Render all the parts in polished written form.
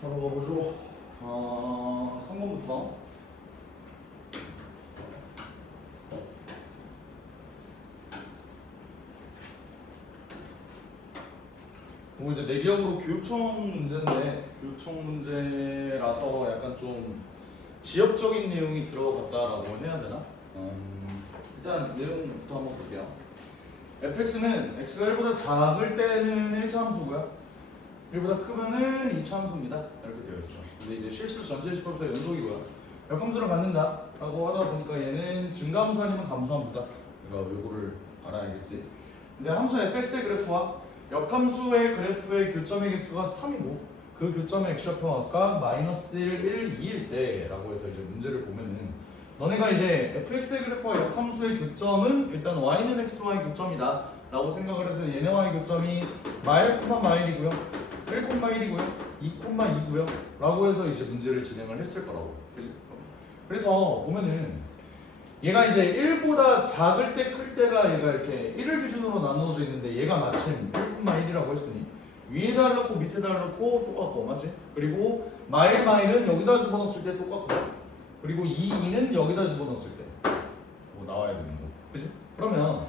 바로 가보죠. 3번부터. 뭐 이제 내기형으로 교육청 문제인데, 교육청 문제라서 약간 좀 지역적인 내용이 들어갔다라고 해야 되나? 일단 내용부터 한번 볼게요. fx는 x가 1보다 작을 때는 1차 함수고요. 1보다 크면은 2차 함수입니다. 이렇게 되어 있어. 근데 이제 실수 전체 식법에서 연속이고요. 역함수를 갖는다 라고 하다 보니까 얘는 증가함수 아니면 감수함수다. 그러니까 요거를 알아야겠지. 근데 함수 fx의 그래프와 역함수의 그래프의 교점의 개수가 3이고 그 교점의 x좌표가 각각 마이너스 1, 1, 2일 때 라고 해서 이제 문제를 보면은 너네가 이제 fx의 그래프와 역함수의 교점은 일단 y는 x와의 교점이다 라고 생각을 해서 얘네와의 교점이 마일, 마일이고요 1,1이고요 2,2고요 라고 해서 이제 문제를 진행을 했을 거라고. 그래서 보면은 얘가 이제 1보다 작을 때 클 때가 얘가 이렇게 1을 기준으로 나누어져 있는데 얘가 마침 1,1이라고 했으니 위에다 넣고 밑에다 넣고 똑같고 맞지? 그리고 마일은 여기다 집어넣었을 때 똑같고 그리고 2는 여기다 집어넣었을 때 뭐 나와야 되는 거 그치? 그러면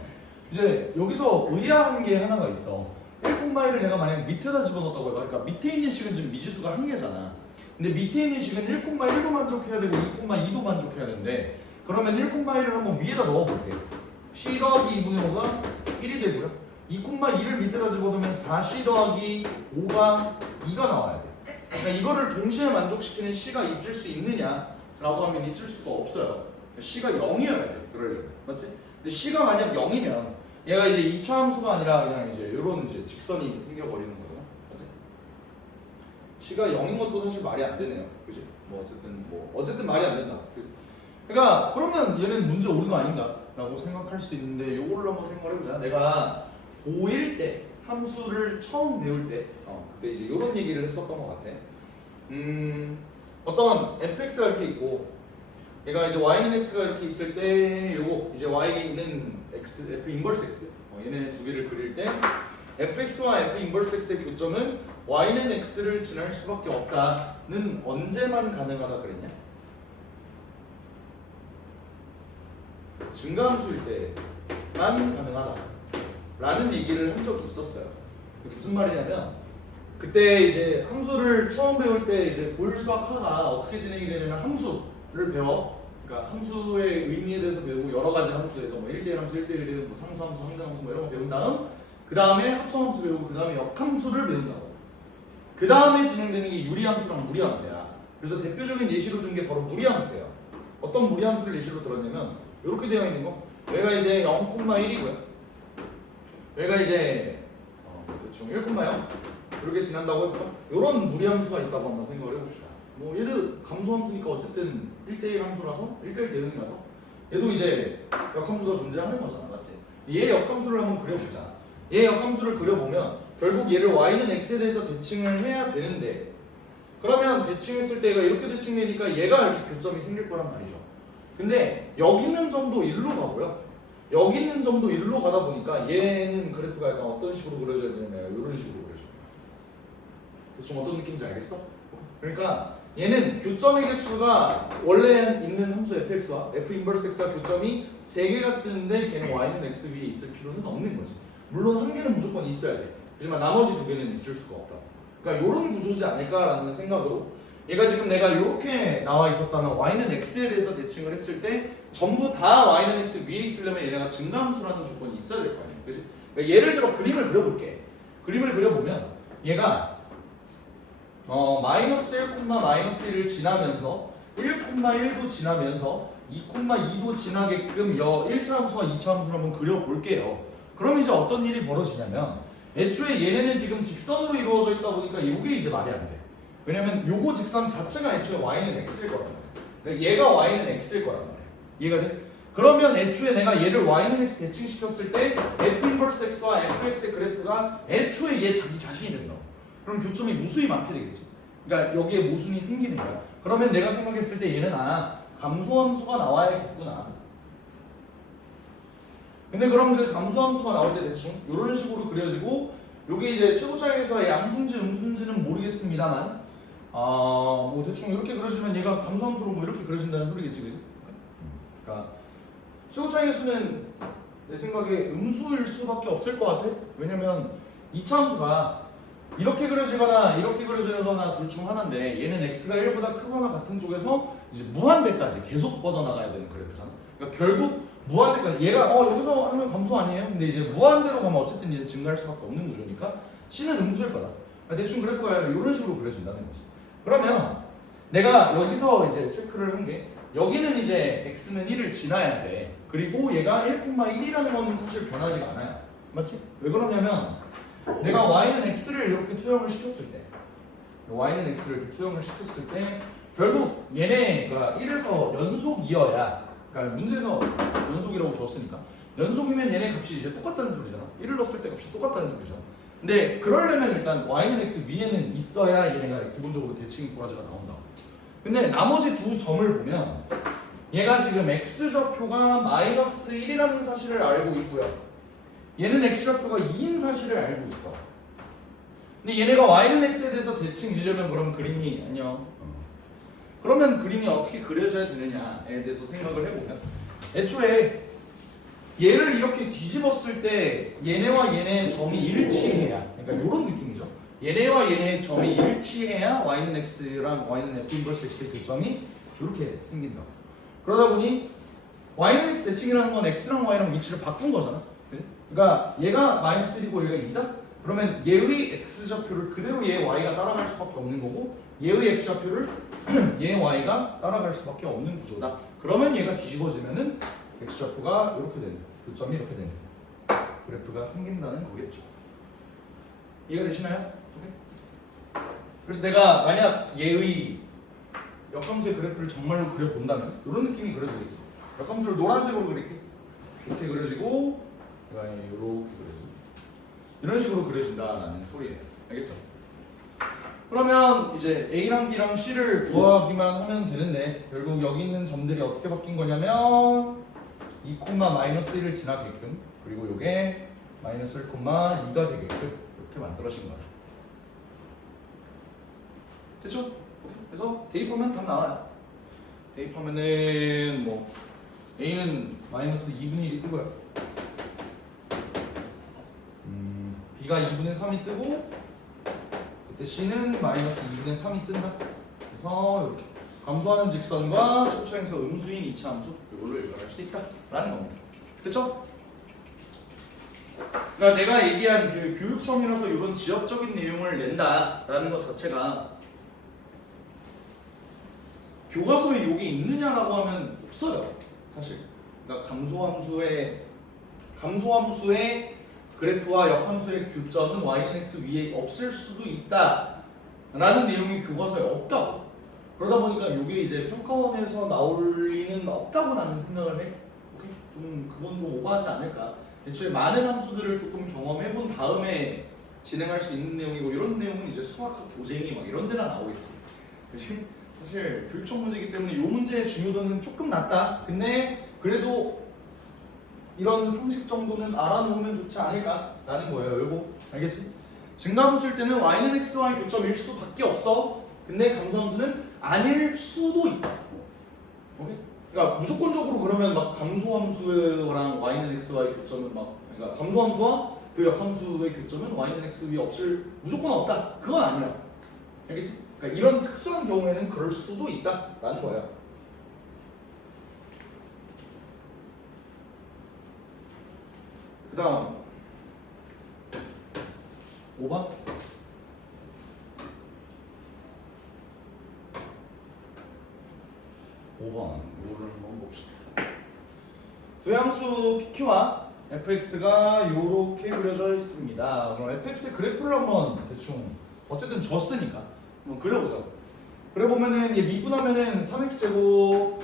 이제 여기서 의아한 게 하나가 있어. 1,1을 내가 만약 밑에다 집어넣었다고 해봐. 그러니까 밑에 있는 식은 지금 미지수가 한 개잖아. 근데 밑에 있는 식은 1,1도 만족해야 되고 2,2도 만족해야 되는데 그러면 1,1을 한번 위에다 넣어볼게. c 더하기 2분의 5가 1이 되고요. 2,2를 밑에다 집어넣으면 4c 더하기 5가 2가 나와야 돼. 그러니까 이거를 동시에 만족시키는 c가 있을 수 있느냐라고 하면 있을 수가 없어요. c가 0이어야 돼. 그러려면. 맞지? 근데 c가 만약 0이면 얘가 이제 2차 함수가 아니라 그냥 이제 이런 이제 직선이 생겨버리는 거예요. 맞지? c가 0인 것도 사실 말이 안 되네요. 그지? 어쨌든 말이 안 된다. 그치? 그러니까 그러면 얘는 문제 옳은 거 아닌가라고 생각할 수 있는데 요걸로 한번 생각을 해보자. 내가 고1 때 함수를 처음 배울 때 그때 이제 이런 얘기를 했었던 것 같아. 어떤 fx가 이렇게 있고 얘가 이제 y는 x가 이렇게 있을 때 요거 이제 y는 x, f 인버스 x 얘네 두 개를 그릴 때 fx와 f 인버스 x의 교점은 y는 x를 지날 수밖에 없다는 언제만 가능하다 그랬냐? 증가함수일 때만 가능하다 라는 얘기를 한 적이 있었어요. 무슨 말이냐면 그때 이제 함수를 처음 배울 때 이제 고율수학하가 어떻게 진행이 되냐면 함수를 배워. 그러니까 함수의 의미에 대해서 배우고 여러 가지 함수에서 뭐 1대1 함수, 1대1 뭐 상수함수, 항등함수 뭐 이런 거 배운 다음 그 다음에 합성함수 배우고 그 다음에 역함수를 배운다고. 그 다음에 진행되는 게 유리함수랑 무리함수야. 그래서 대표적인 예시로 든 게 바로 무리함수예요. 어떤 무리함수를 예시로 들었냐면 이렇게 되어 있는 거. 얘가 이제 0,1이고요. 얘가 이제 대충 1,0 이렇게 지난다고 해볼까? 이런 무리함수가 있다고 한번 생각을 해봅시다. 뭐 얘도 감소함수니까 어쨌든 1대1 함수라서 1대1 대응이라서 얘도 이제 역함수가 존재하는 거잖아. 맞지? 얘 역함수를 한번 그려보자. 얘 역함수를 그려보면 결국 얘를 y는 x에 대해서 대칭을 해야 되는데 그러면 대칭했을 때 얘가 이렇게 대칭되니까 얘가 이렇게 교점이 생길 거란 말이죠. 근데 여기 있는 점도 1로 가고요. 여기 있는 점도 1로 가다 보니까 얘는 그래프가 약간 어떤 식으로 그려져야 되냐면 이런 식으로 그려져요. 대충 어떤 느낌인지 알겠어? 그러니까 얘는 교점의 개수가 원래 있는 함수 fx와 f 인버스 x와 교점이 3개가 뜨는데 걔는 y는 x 위에 있을 필요는 없는 거지. 물론 한 개는 무조건 있어야 돼. 하지만 나머지 두 개는 있을 수가 없다. 그러니까 이런 구조지 않을까라는 생각으로 얘가 지금 내가 이렇게 나와 있었다면 y는 x에 대해서 대칭을 했을 때 전부 다 y는 x 위에 있으려면 얘네가 증가함수라는 조건이 있어야 될 거 아니야. 그치? 그러니까 예를 들어 그림을 그려볼게. 그림을 그려보면 얘가 마이너스 1, 마이너스 1을 지나면서 1,1도 지나면서 2,2도 지나게끔 1차 함수와 2차 함수를 한번 그려볼게요. 그럼 이제 어떤 일이 벌어지냐면 애초에 얘네는 지금 직선으로 이루어져 있다 보니까 이게 이제 말이 안 돼. 왜냐면 요거 직선 자체가 애초에 y는 x일 거란 말이야. 그러니까 얘가 y는 x일 거란 말이야. 이해가 돼? 그러면 애초에 내가 얘를 y는 x 대칭시켰을 때 f 인버스 x와 fx의 그래프가 애초에 얘 자기 자신이 된다. 그럼 교점이 무수히 많게 되겠지. 그러니까 여기에 모순이 생기는 거야. 그러면 내가 생각했을 때 얘는 감소함수가 나와야겠구나. 근데 그럼 그 감소함수가 나올 때 대충 이런 식으로 그려지고 요게 이제 최고차에서 양순지, 음순지는 모르겠습니다만 뭐 대충 이렇게 그려지면 얘가 감소함수로 뭐 이렇게 그려진다는 소리겠지, 그지? 그러니까 최고차항의 수는 내 생각에 음수일 수밖에 없을 것 같아. 왜냐면 이차함수가 이렇게 그려지거나 이렇게 그려지거나 둘 중 하나인데 얘는 x가 1보다 크거나 같은 쪽에서 이제 무한대까지 계속 뻗어나가야 되는 그래프잖아. 그러니까 결국 무한대까지 얘가 여기서 하면 감소 아니에요? 근데 이제 무한대로 가면 어쨌든 얘는 증가할 수밖에 없는 구조니까 C는 음수일 거다. 그러니까 대충 그래프가 이런 식으로 그려진다는 거지. 그러면 내가 여기서 이제 체크를 한 게 여기는 이제 x는 1을 지나야 돼. 그리고 얘가 1,1이라는 건 사실 변하지가 않아요. 맞지? 왜 그러냐면 내가 y는 x를 이렇게 투영을 시켰을 때 y는 x를 이렇게 투영을 시켰을 때 결국 얘네가 1에서 연속이어야, 그러니까 문제에서 연속이라고 줬으니까 연속이면 얘네 값이 이제 똑같다는 소리잖아. 1을 넣었을 때 값이 똑같다는 소리잖아. 근데 그러려면 일단 y는 x 위에는 있어야 얘네가 기본적으로 대칭 꼬라지가 나온다. 근데 나머지 두 점을 보면 얘가 지금 x좌표가 마이너스 1이라는 사실을 알고 있고요. 얘는 x좌표가 2인 사실을 알고 있어. 근데 얘네가 y는 x에 대해서 대칭이려면 그럼 그림이 안녕. 그러면 그림이 어떻게 그려져야 되느냐에 대해서 생각을 해보면 애초에 얘를 이렇게 뒤집었을 때 얘네와 얘네의 점이 일치해야, 그러니까 이런 느낌이죠. 얘네와 얘네의 점이 일치해야 y는 x랑 y는 f 인버스 x의 교점이 이렇게 생긴다. 그러다 보니 y는 x 대칭이라는 건 x랑 y랑 위치를 바꾼 거잖아. 그치? 그러니까 얘가 마이너스 1이고 얘가 2다? 그러면 얘의 x좌표를 그대로 얘의 y가 따라갈 수밖에 없는 거고 얘의 x좌표를 얘의 y가 따라갈 수밖에 없는 구조다. 그러면 얘가 뒤집어지면은 x좌표가 이렇게 되는, 교점이 이렇게 되는 그래프가 생긴다는 거겠죠. 이해가 되시나요? 오케이? 그래서 내가 만약 얘의 역함수의 그래프를 정말로 그려본다면 이런 느낌이 그려지겠지. 역함수를 노란색으로 그릴게. 이렇게 그려지고 얘가 이렇게 그려지고 이런 식으로 그려진다라는 소리예요. 알겠죠? 그러면 이제 A랑 B랑 C를 구하기만 하면 되는데 결국 여기 있는 점들이 어떻게 바뀐 거냐면 2, 마이너스 1을 지나게끔, 그리고 요게 마이너스 1, 2가 되게끔 이렇게 만들어진 거야. 됐죠? 그래서 대입하면 답 나와요. 대입하면은 뭐 A는 마이너스 2분의 1이 뜨고요. B가 2분의 3이 뜨고 그때 C는 마이너스 2분의 3이 뜬다. 그래서 이렇게 감소하는 직선과 초차항에서 음수인 이차함수 이거를 일반할 수 있다라는 겁니다. 됐죠? 그러니까 내가 얘기한 그 교육청이라서 이런 지역적인 내용을 낸다라는 것 자체가 교과서에 이게 있느냐라고 하면 없어요, 사실. 그러니까 감소함수의 그래프와 역함수의 교점은 y는 x 위에 없을 수도 있다라는 내용이 교과서에 없다고. 그러다 보니까 이게 이제 평가원에서 나올 리는 없다고 나는 생각을 해. 오케이? 그건 좀 오버하지 않을까. 애초에 많은 함수들을 조금 경험해본 다음에 진행할 수 있는 내용이고 이런 내용은 이제 수학학 교재니 막 이런 데나 나오겠지. 그치? 사실 교육청 문제이기 때문에 이 문제의 중요도는 조금 낮다. 근데 그래도 이런 상식 정도는 알아놓으면 좋지 않을까라는 거예요. 요거 알겠지? 증가함수일 때는 y는 x와의 교점일 수밖에 없어. 근데 감소함수는 아닐 수도 있다. 오케이? 그러니까 무조건적으로 그러면 막 감소함수랑 y는 x와의 교점은 그러니까 감소함수와 그 역함수의 교점은 y는 x 위에 없을 무조건 없다. 그건 아니야. 알겠지? 그러니까 이런 특수한 경우에는 그럴 수도 있다라는 거예요. 그 다음 5번 이거를 한번 봅시다. 두양수 PQ와 fx가 이렇게 그려져 있습니다. 그럼 fx의 그래프를 한번 대충 어쨌든 줬으니까 한번 그려보자. 그려보면은 얘 미분하면은 3x제곱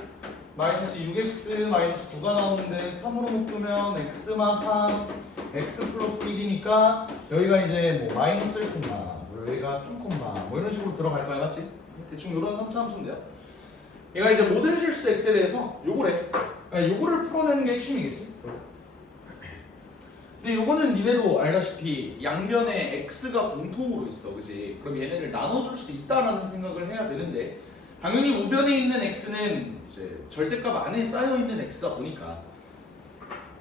마이너스 6x 마이너스 9가 나오는데 3으로 묶으면 x마 3 x 플러스 1이니까 여기가 이제 뭐 마이너스 1, 여기가 3, 뭐 이런 식으로 들어갈 거야, 맞지? 대충 이런 3차 함수인데요. 얘가 이제 모든 실수 x에 대해서 요거래. 그러니까 요거를 풀어내는 게 핵심이겠지. 근데 요거는 니네도 알다시피 양변에 x가 공통으로 있어, 그지? 그럼 얘네를 나눠줄 수 있다라는 생각을 해야 되는데 당연히 우변에 있는 x는 이제 절대값 안에 쌓여 있는 x다 보니까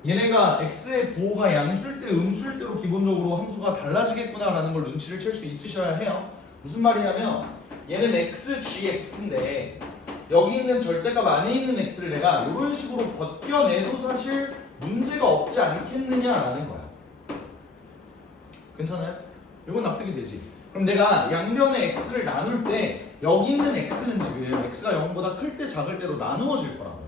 얘네가 x의 부호가 양수일 때 음수일 때로 기본적으로 함수가 달라지겠구나라는 걸 눈치를 챌 수 있으셔야 해요. 무슨 말이냐면 얘는 x, gx인데 여기 있는 절대값 안에 있는 x를 내가 이런 식으로 벗겨내도 사실 문제가 없지 않겠느냐라는 거야. 괜찮아요? 이건 납득이 되지. 그럼 내가 양변의 x를 나눌 때 여기 있는 x는 지금 x가 0보다 클 때 작을 때로 나누어질 거라고.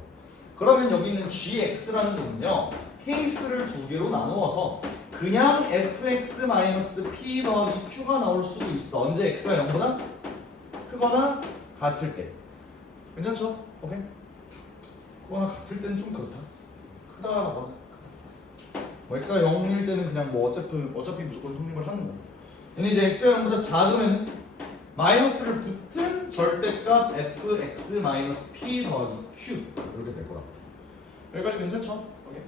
그러면 여기 있는 gx라는 거는요 케이스를 두 개로 나누어서 그냥 fx-p 더하기 q가 나올 수도 있어. 언제 x가 0보다 크거나 같을 때. 괜찮죠? 오케이? 크거나 같을 때는 좀 그렇다. 크다라고 하자. 뭐 x가 0일 때는 그냥 뭐 어차피 무조건 성립을 하는 거고. 근데 이제 x가 0보다 작으면 마이너스를 붙은 절대값 fx-p 더하기 q 이렇게 될 거라고. 여기까지 괜찮죠? 오케이.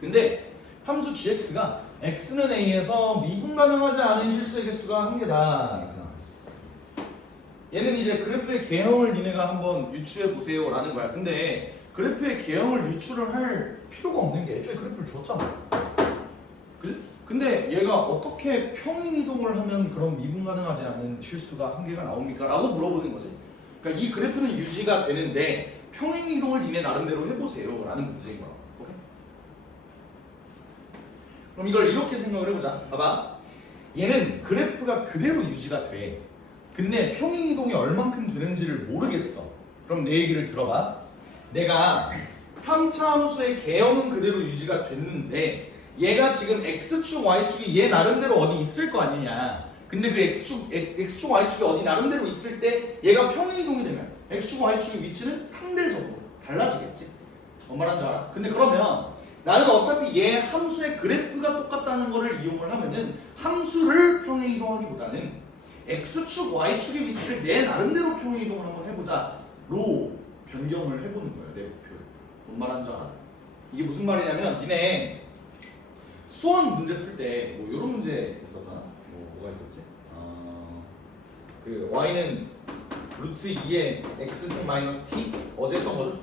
근데 함수 gx가 x는 a에서 미분 가능하지 않은 실수의 개수가 한 개다 이렇게 나왔어. 얘는 이제 그래프의 개형을 니네가 한번 유추해 보세요 라는 거야. 근데 그래프의 개형을 유추를 할 필요가 없는 게 애초에 그래프를 줬잖아. 그지? 근데 얘가 어떻게 평행 이동을 하면 그런 미분 가능하지 않은 실수가 한 개가 나옵니까? 라고 물어보는 거지. 그러니까 이 그래프는 유지가 되는데 평행 이동을 니네 나름대로 해보세요 라는 문제인 거야. 오케이? 그럼 이걸 이렇게 생각을 해보자. 봐봐. 얘는 그래프가 그대로 유지가 돼. 근데 평행 이동이 얼만큼 되는지를 모르겠어. 그럼 내 얘기를 들어봐. 내가 3차 함수의 개형은 그대로 유지가 됐는데 얘가 지금 x축, y축이 얘 나름대로 어디 있을 거 아니냐. 근데 그 x축, y축이 어디 나름대로 있을 때 얘가 평행 이동이 되면 x축, y축의 위치는 상대적으로 달라지겠지. 뭔 말하는 줄 알아? 근데 그러면 나는 어차피 얘 함수의 그래프가 똑같다는 거를 이용을 하면은 함수를 평행 이동하기보다는 x축, y축의 위치를 내 나름대로 평행 이동을 한번 해보자로 변경을 해보는 거예요. 내 목표를. 뭔 말하는 줄 알아? 이게 무슨 말이냐면 니네 수원 문제 풀 때 뭐 이런 문제 있었잖아. 뭐가 있었지? 그 y는 루트 2의 x승 마이너스 t 어제 했던 거죠?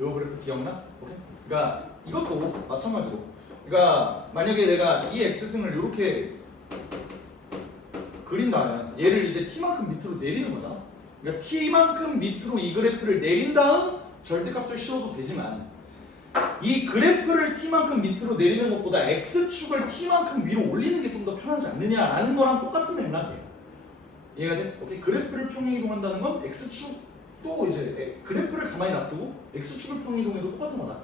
요 그래프 기억나? 오케이? 그러니까 이것도 마찬가지로 그러니까 만약에 내가 이 x승을 이렇게 그린다면 얘를 이제 t만큼 밑으로 내리는 거잖아. 그러니까 t만큼 밑으로 이 그래프를 내린 다음 절대값을 씌워도 되지만 이 그래프를 t만큼 밑으로 내리는 것보다 x축을 t만큼 위로 올리는 게 좀 더 편하지 않느냐라는 거랑 똑같은 맥락이에요. 이해가 돼? 오케이? 그래프를 평행 이동한다는 건 x축도 이제 그래프를 가만히 놔두고 x축을 평행 이동해도 똑같은 거다.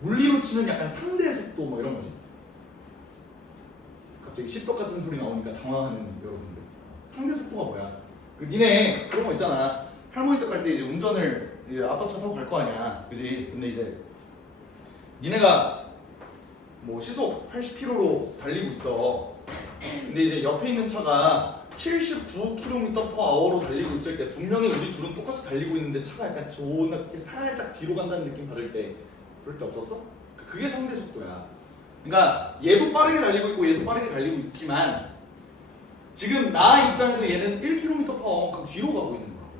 물리로 치면 약간 상대 속도 뭐 이런 거지. 갑자기 십덕 같은 소리 나오니까 당황하는 여러분들. 상대 속도가 뭐야? 그 니네 그런 거 있잖아. 할머니 댁 갈 때 이제 운전을 이제 아빠 차 타고 갈 거 아니야. 그지? 근데 이제 니네가 뭐 시속 80km로 달리고 있어. 근데 이제 옆에 있는 차가 79km/h로 달리고 있을 때 분명히 우리 둘은 똑같이 달리고 있는데 차가 약간 존나 살짝 뒤로 간다는 느낌 받을 때 그럴 때 없었어? 그게 상대 속도야. 그러니까 얘도 빠르게 달리고 있고 얘도 빠르게 달리고 있지만 지금 나 입장에서 얘는 1km/h만큼 뒤로 가고 있는 거라고.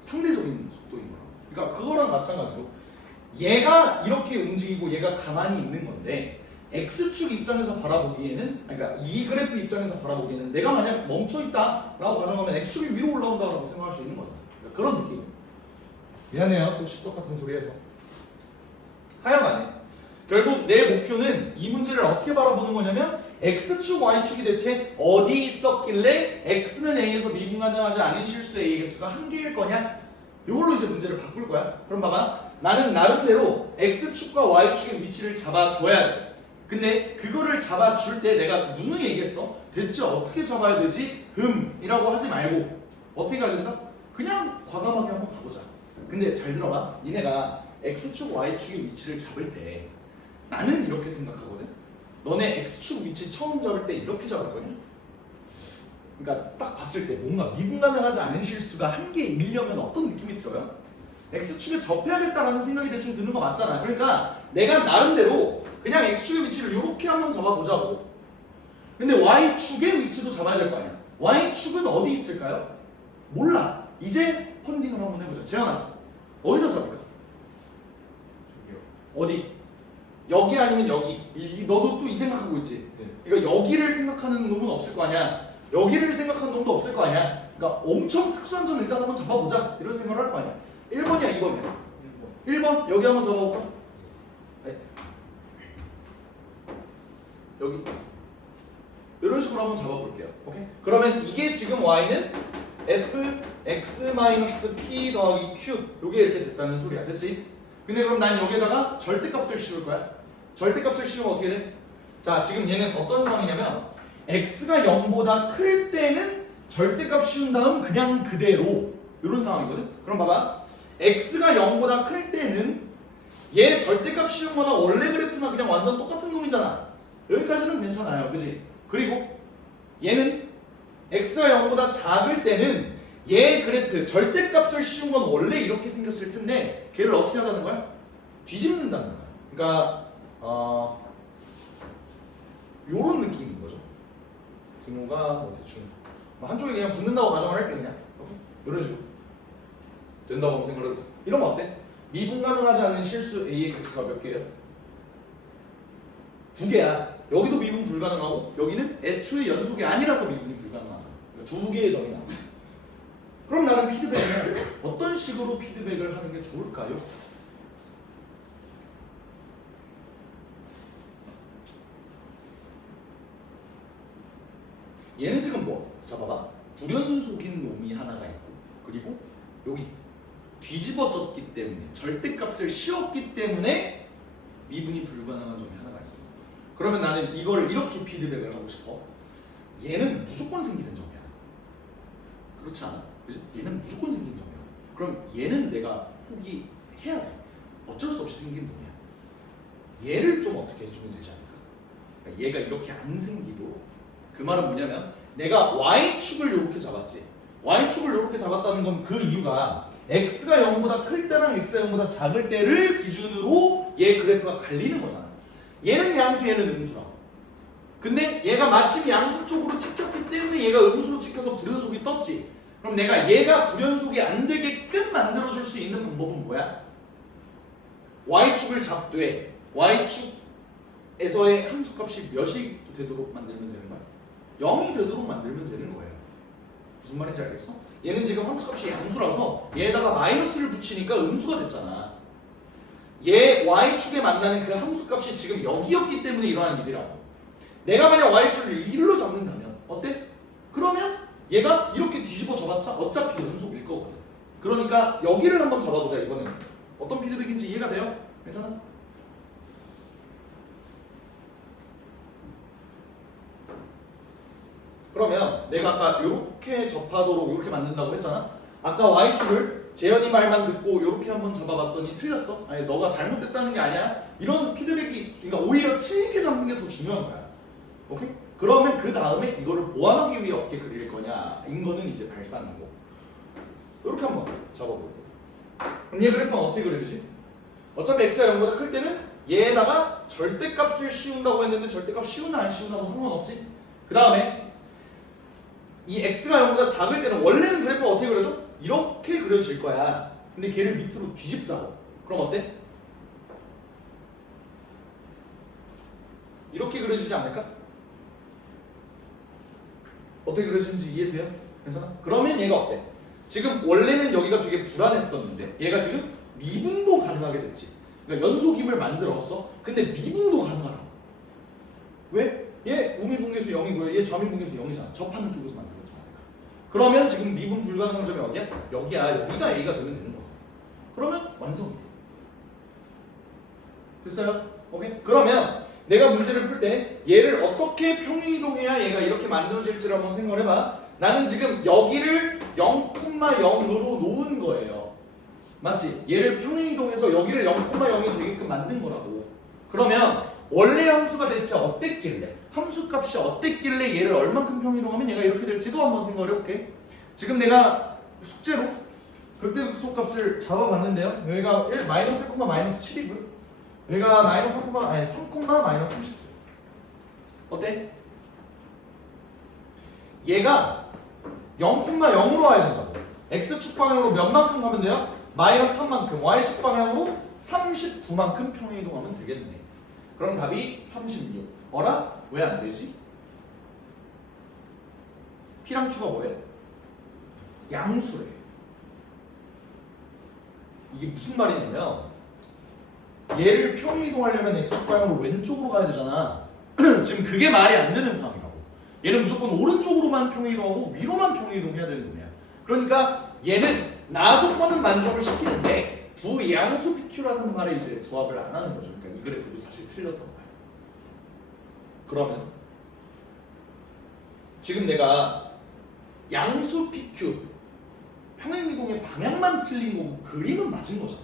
상대적인 속도인 거라고. 그러니까 그거랑 마찬가지로 얘가 이렇게 움직이고 얘가 가만히 있는 건데 X축 입장에서 바라보기에는 그러니까 이 그래프 입장에서 바라보기에는 내가 만약 멈춰있다 라고 가정하면 X축이 위로 올라온다 라고 생각할 수 있는 거잖아. 그러니까 그런 느낌. 미안해요. 또 십똑같은 소리 해서. 하여간에 결국 내 목표는 이 문제를 어떻게 바라보는 거냐면 X축, Y축이 대체 어디 있었길래 X는 A에서 미분 가능하지 않은 실수의 A의 개수가 한 개일 거냐? 이걸로 이제 문제를 바꿀 거야. 그럼 봐봐. 나는 나름대로 X축과 Y축의 위치를 잡아줘야 돼. 근데 그거를 잡아줄 때 내가 누누이 얘기했어. 대체 어떻게 잡아야 되지? 이라고 하지 말고 어떻게 가야 된다? 그냥 과감하게 한번 가보자. 근데 잘 들어봐. 니네가 X축, Y축의 위치를 잡을 때 나는 이렇게 생각하거든. 너네 X축 위치 처음 잡을 때 이렇게 잡을 거냐? 그러니까 딱 봤을 때 뭔가 미분 가능하지 않은 실수가 한 개이려면 어떤 느낌이 들어요? x축에 접해야겠다라는 생각이 대충 드는 거 맞잖아. 그러니까 내가 나름대로 그냥 x축의 위치를 이렇게 한번 잡아보자고. 근데 y축의 위치도 잡아야 될 거 아니야. y축은 어디 있을까요? 몰라. 이제 펀딩을 한번 해보자. 재현아, 어디다 잡을까? 저기요. 어디? 여기 아니면 여기? 너도 또 이 생각하고 있지? 네. 그러니까 여기를 생각하는 놈은 없을 거 아니야. 여기를 생각하는 놈도 없을 거 아니야. 그러니까 엄청 특수한 점 일단 한번 잡아보자. 이런 생각을 할 거 아니야. 1번이야, 2번이야? 1번 여기 한번 잡아볼까? 네. 여기 이런 식으로 한번 잡아볼게요. 오케이? 그러면 이게 지금 y는 fx-p 더하기 q 요게 이렇게 됐다는 소리야. 됐지? 근데 그럼 난 여기에다가 절대값을 씌울 거야. 절대값을 씌우면 어떻게 돼? 자, 지금 얘는 어떤 상황이냐면 x가 0보다 클 때는 절대값 씌운 다음 그냥 그대로 이런 상황이거든? 그럼 봐봐. x가 0보다 클 때는 얘 절대값 씌운 거나 원래 그래프나 그냥 완전 똑같은 놈이잖아. 여기까지는 괜찮아요. 그지? 그리고 얘는 x가 0보다 작을 때는 얘 그래프 절대값을 씌운 건 원래 이렇게 생겼을 텐데 걔를 어떻게 하자는 거야? 뒤집는다는 거야. 그러니까 요런 느낌인 거죠. 등호가 뭐 대충 한쪽에 그냥 붙는다고 가정을 할게 그냥. 오케이? 이런 식으로 된다고 생각을 해보자. 이런 거 어때? 미분 가능하지 않은 실수 AX가 몇 개예요? 2개야. 여기도 미분 불가능하고 여기는 애초에 연속이 아니라서 미분이 불가능하다. 그러니까 2개의 점이 나와. 그럼 나는 피드백은 어떤 식으로 피드백을 하는 게 좋을까요? 얘는 지금 뭐? 자 봐봐. 불연속인 놈이 하나가 있고 그리고 여기 뒤집어졌기 때문에 절대값을 씌웠기 때문에 미분이 불가능한 점이 하나가 있어. 그러면 나는 이걸 이렇게 피드백을 하고 싶어. 얘는 무조건 생기는 점이야. 그렇지 않아? 그치? 얘는 무조건 생긴 점이야. 그럼 얘는 내가 포기해야 돼. 어쩔 수 없이 생긴 놈이야. 얘를 좀 어떻게 해주면 되지 않을까? 그러니까 얘가 이렇게 안 생기도록. 그 말은 뭐냐면 내가 y축을 이렇게 잡았지. y축을 이렇게 잡았다는 건 그 이유가 x가 0보다 클 때랑 x가 0보다 작을 때를 기준으로 얘 그래프가 갈리는 거잖아. 얘는 양수, 얘는 음수라고. 근데 얘가 마침 양수 쪽으로 찍혔기 때문에 얘가 음수로 찍혀서 불연속이 떴지. 그럼 내가 얘가 불연속이 안 되게끔 만들어줄 수 있는 방법은 뭐야? y축을 잡되 y축에서의 함수값이 몇이 되도록 만들면 되는 거야? 0이 되도록 만들면 되는 거예요. 무슨 말인지 알겠어? 얘는 지금 함수값이 양수라서 얘에다가 마이너스를 붙이니까 음수가 됐잖아. 얘 y축에 만나는 그 함수값이 지금 여기였기 때문에 일어난 일이라고. 내가 만약 y축을 1로 잡는다면 어때? 그러면 얘가 이렇게 뒤집어 져봤자 어차피 연속일 거거든. 그러니까 여기를 한번 잡아보자. 이거는 어떤 피드백인지 이해가 돼요? 괜찮아? 그러면 내가 아까 이렇게 접하도록 이렇게 만든다고 했잖아. 아까 y축을 재현이 말만 듣고 이렇게 한번 잡아봤더니 틀렸어. 아니 너가 잘못됐다는 게 아니야. 이런 피드백이 그러니까 오히려 틀리게 잡는 게 더 중요한 거야. 오케이? 그러면 그 다음에 이거를 보완하기 위해 어떻게 그릴 거냐 인 거는 이제 발상이고. 이렇게 한번 잡아볼게요. 그럼 얘 그래프는 어떻게 그려지지? 어차피 x가 0보다 클 때는 얘에다가 절대값을 씌운다고 했는데 절대값 씌우나 안 씌우나 뭐 상관없지. 그 다음에 이 x가 0보다 작을 때는 원래는 그래프가 어떻게 그려져? 이렇게 그려질 거야. 근데 걔를 밑으로 뒤집자고. 그럼 어때? 이렇게 그려지지 않을까? 어떻게 그려지는지 이해돼요? 괜찮아? 그러면 얘가 어때? 지금 원래는 여기가 되게 불안했었는데 얘가 지금 미분도 가능하게 됐지. 그러니까 연속임을 만들었어. 근데 미분도 가능하다. 왜? 얘 우미분계수 0이고요. 얘 좌미분계수 0이잖아. 접하는 쪽에서 만들었잖아. 그러면 지금 미분 불가능한 점이 어디야? 여기야. 여기가 A가 되면 되는 거야. 그러면 완성. 됐어요? 오케이? 그러면 내가 문제를 풀 때 얘를 어떻게 평행이동해야 얘가 이렇게 만들어질지를 한번 생각을 해봐. 나는 지금 여기를 0,0으로 놓은 거예요. 맞지? 얘를 평행이동해서 여기를 0,0이 되게끔 만든 거라고. 그러면 원래 함수가 대체 어땠길래, 함수값이 어땠길래 얘를 얼만큼 평행이동하면 얘가 이렇게 될지도 한번 생각을 해볼게. 지금 내가 숙제로 극대극소값을 잡아봤는데요. 여기가 1 마이너스 1, 마이너스 7이고요. 여기가 마이너스 3, 아니 3, 마이너스 39. 어때? 얘가 0,0으로 와야 된다고. x축 방향으로 몇 만큼 가면 돼요? 마이너스 3만큼. y축 방향으로 39만큼 평행이동하면 되겠네. 그럼 답이 36. 어라? 왜 안 되지? P랑 Q가 뭐예요? 양수래. 이게 무슨 말이냐면 얘를 평행이동하려면 x축 방향으로 왼쪽으로 가야 되잖아. 지금 그게 말이 안 되는 상황이라고. 얘는 무조건 오른쪽으로만 평행이동하고 위로만 평행이동해야 되는 거야. 그러니까 얘는 나 조건은 만족을 시키는데 두 양수 PQ라는 말에 이제 부합을 안 하는 거죠. 그러니까 이 그래프도 사실 틀렸던 거야. 그러면 지금 내가 양수 PQ 평행이동의 방향만 틀린 거고 그림은 맞은 거잖아.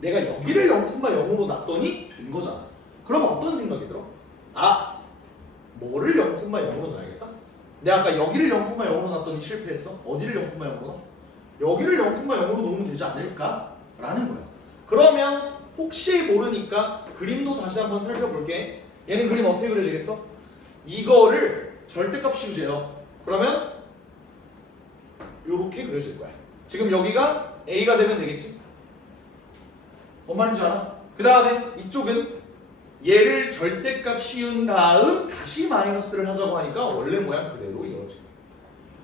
내가 여기를 0,0으로 놨더니 된 거잖아. 그러면 어떤 생각이 들어? 아, 뭐를 0,0으로 놔야겠다? 내가 아까 여기를 0,0으로 놨더니 실패했어? 어디를 0,0으로 놔? 여기를 0,0으로 놓으면 되지 않을까? 라는 거야. 그러면 혹시 모르니까 그림도 다시 한번 살펴볼게. 얘는 그림 어떻게 그려지겠어? 이거를 절대값 씌우재요. 그러면 요렇게 그려질 거야. 지금 여기가 A가 되면 되겠지? 뭔 말인지 알아? 그 다음에 이쪽은 얘를 절대값 씌운 다음 다시 마이너스를 하자고 하니까 원래 모양 그대로 이어지고.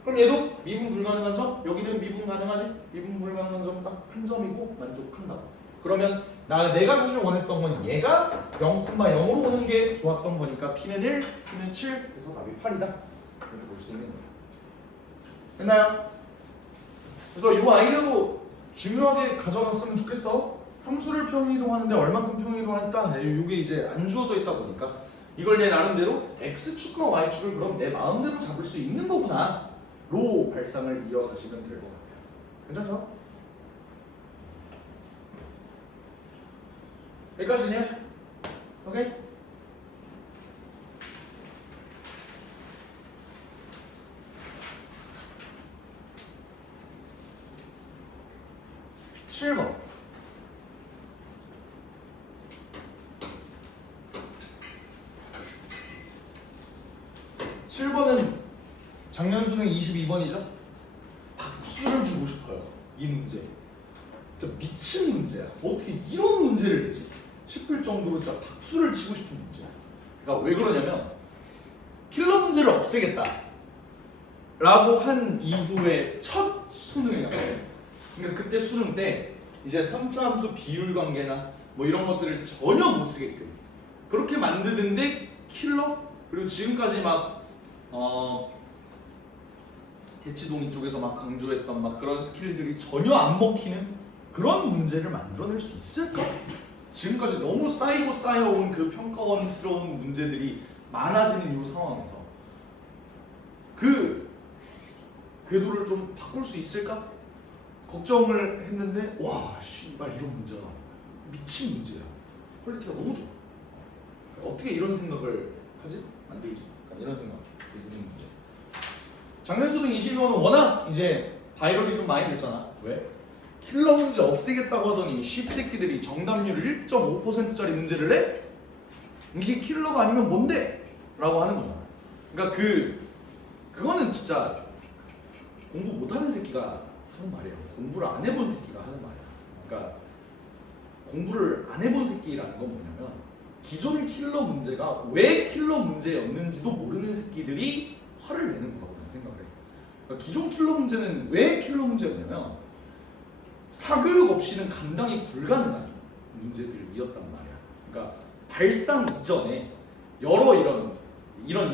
그럼 얘도 미분 불가능한 점? 여기는 미분 가능하지? 미분 불가능한 점 딱 한 점이고 만족한다고. 그러면 내가 사실 원했던 건 얘가 0,0으로 오는 게 좋았던 거니까 P는 1, Q는 7, 그래서 답이 8이다. 이렇게 볼 수 있는 거예요. 됐나요? 그래서 이 아이디어도 중요하게 가져갔으면 좋겠어. 함수를 평행이동하는데 얼만큼 평행이동할까? 이게 이제 안 주어져 있다 보니까 이걸 내 나름대로 x축과 y축을 그럼 내 마음대로 잡을 수 있는 거구나 로 발상을 이어가시면 될 것 같아요. 괜찮죠? 여기까지냐? 오케이? (7번) 7번은 작년 수능 22번이죠? 박수를 주고 싶어요. 이 문제. 진짜 미친 문제야. 어떻게 이런 문제를 내지? 싶을 정도로 진짜 박수를 치고 싶은 문제야. 그러니까 왜 그러냐면 킬러 문제를 없애겠다 라고 한 이후에 첫 수능이야. 그러니까 그때 수능 때 이제 3차 함수 비율 관계나 뭐 이런 것들을 전혀 못 쓰게끔 그렇게 만드는데 킬러? 그리고 지금까지 막 대치동이 쪽에서 막 강조했던 막 그런 스킬들이 전혀 안 먹히는 그런 문제를 만들어낼 수 있을까? 지금까지 너무 쌓이고 쌓여온 그 평가원스러운 문제들이 많아지는 이 상황에서 그 궤도를 좀 바꿀 수 있을까? 걱정을 했는데 와 씨발 이런 문제가 미친 문제야. 퀄리티가 너무 좋아. 어떻게 이런 생각을 하지? 만들지? 이런 생각 드는 문제. 작년 수능 22번은 워낙 이제 바이럴이 좀 많이 됐잖아. 왜? 킬러 문제 없애겠다고 하더니 씹새끼들이 정답률 1.5%짜리 문제를 내? 이게 킬러가 아니면 뭔데? 라고 하는 거잖아. 그러니까 그거는 진짜 공부 못하는 새끼가 하는 말이에요. 공부를 안 해본 새끼가 하는 말이야. 그러니까 공부를 안 해본 새끼라는 건 뭐냐면 기존 킬러 문제가 왜 킬러 문제였는지도 모르는 새끼들이 화를 내는 거라고 저는 생각을 해요. 그러니까 기존 킬러 문제는 왜 킬러 문제였냐면 사교육 없이는 감당이 불가능한 문제들이었단 말이야. 그러니까 발상 이전에 여러 이런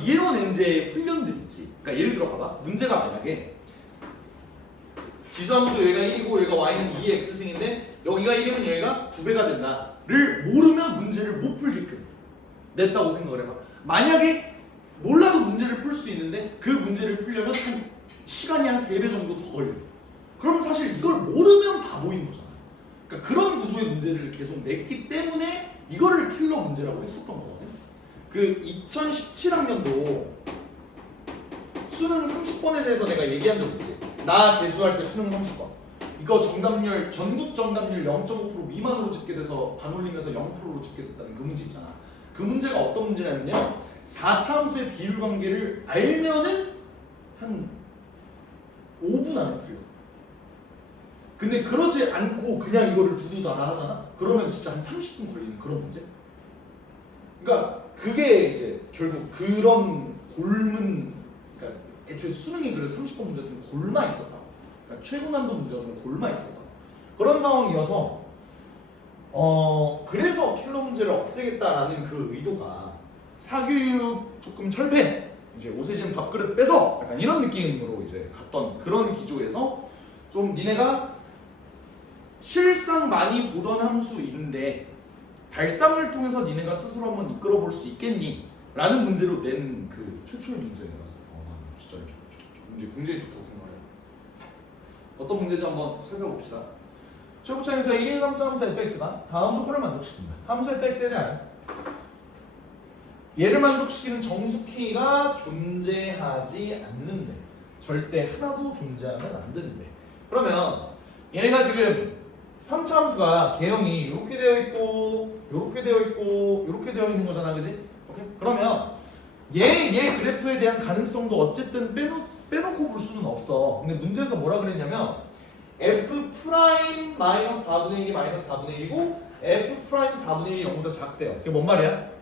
이론 엔제의 훈련들 있지. 그러니까 예를 들어 봐봐. 문제가 만약에 지수함수 여기가 1이고 여기가 y는 2의 x승인데 여기가 1이면 여기가 2배가 된다를 모르면 문제를 못 풀게끔 냈다고 생각을 해봐. 만약에 몰라도 문제를 풀 수 있는데 그 문제를 풀려면 한 시간이 한 3배 정도 더 걸려. 그럼 사실 이걸 모르면 바보인 거잖아. 그러니까 그런 구조의 문제를 계속 냈기 때문에 이거를 킬러 문제라고 했었던 거거든. 그 2017학년도 수능 30번에 대해서 내가 얘기한 적 있지. 나 재수할 때 수능 30번. 이거 정답률 전국 정답률 0.5% 미만으로 집계 돼서 반올림에서 0%로 집계 됐다는 그 문제 있잖아. 그 문제가 어떤 문제냐면요. 4차함수의 비율 관계를 알면은 한 5분 안에 풀려. 근데 그러지 않고 그냥 이거를 두두다라 하잖아. 그러면 진짜 한 30분 걸리는 그런 문제. 그러니까 그게 이제 결국 그런 골문, 그러니까 애초에 수능이 그래서 30번 문제 좀 골마 있었다. 그러니까 최고 난도 문제가 좀 골마 있었다. 그런 상황이어서 그래서 킬러 문제를 없애겠다라는 그 의도가 사교육 조금 철폐, 이제 오세진 밥그릇 빼서 약간 이런 느낌으로 이제 갔던 그런 기조에서 좀 니네가 실상 많이 보던 함수인데 발상을 통해서 니네가 스스로 한번 이끌어 볼 수 있겠니? 라는 문제로 낸 그 최초의 문제라서 진짜 문제 굉장히 좋다고 생각해요. 어떤 문제인지 한번 살펴봅시다. 최고차에서 1인 3차 함수 fx가 다음 조건을 만족시킨다. 함수 fx에 대한 얘를 만족시키는 정수 k가 존재하지 않는데, 절대 하나도 존재하면 안 되는데, 그러면 얘네가 지금 3차 함수가 개형이 이렇게 되어 있고 이렇게 되어 있고 이렇게 되어 있는 거잖아, 그지? 오케이? 그러면 얘 그래프에 대한 가능성도 어쨌든 빼놓고 볼 수는 없어. 근데 문제에서 뭐라 그랬냐면 f 프라임 마이너스 4분의 1이 마이너스 4분의 1이고 f 프라임 4분의 1이 0보다 작대요. 그게 뭔 말이야?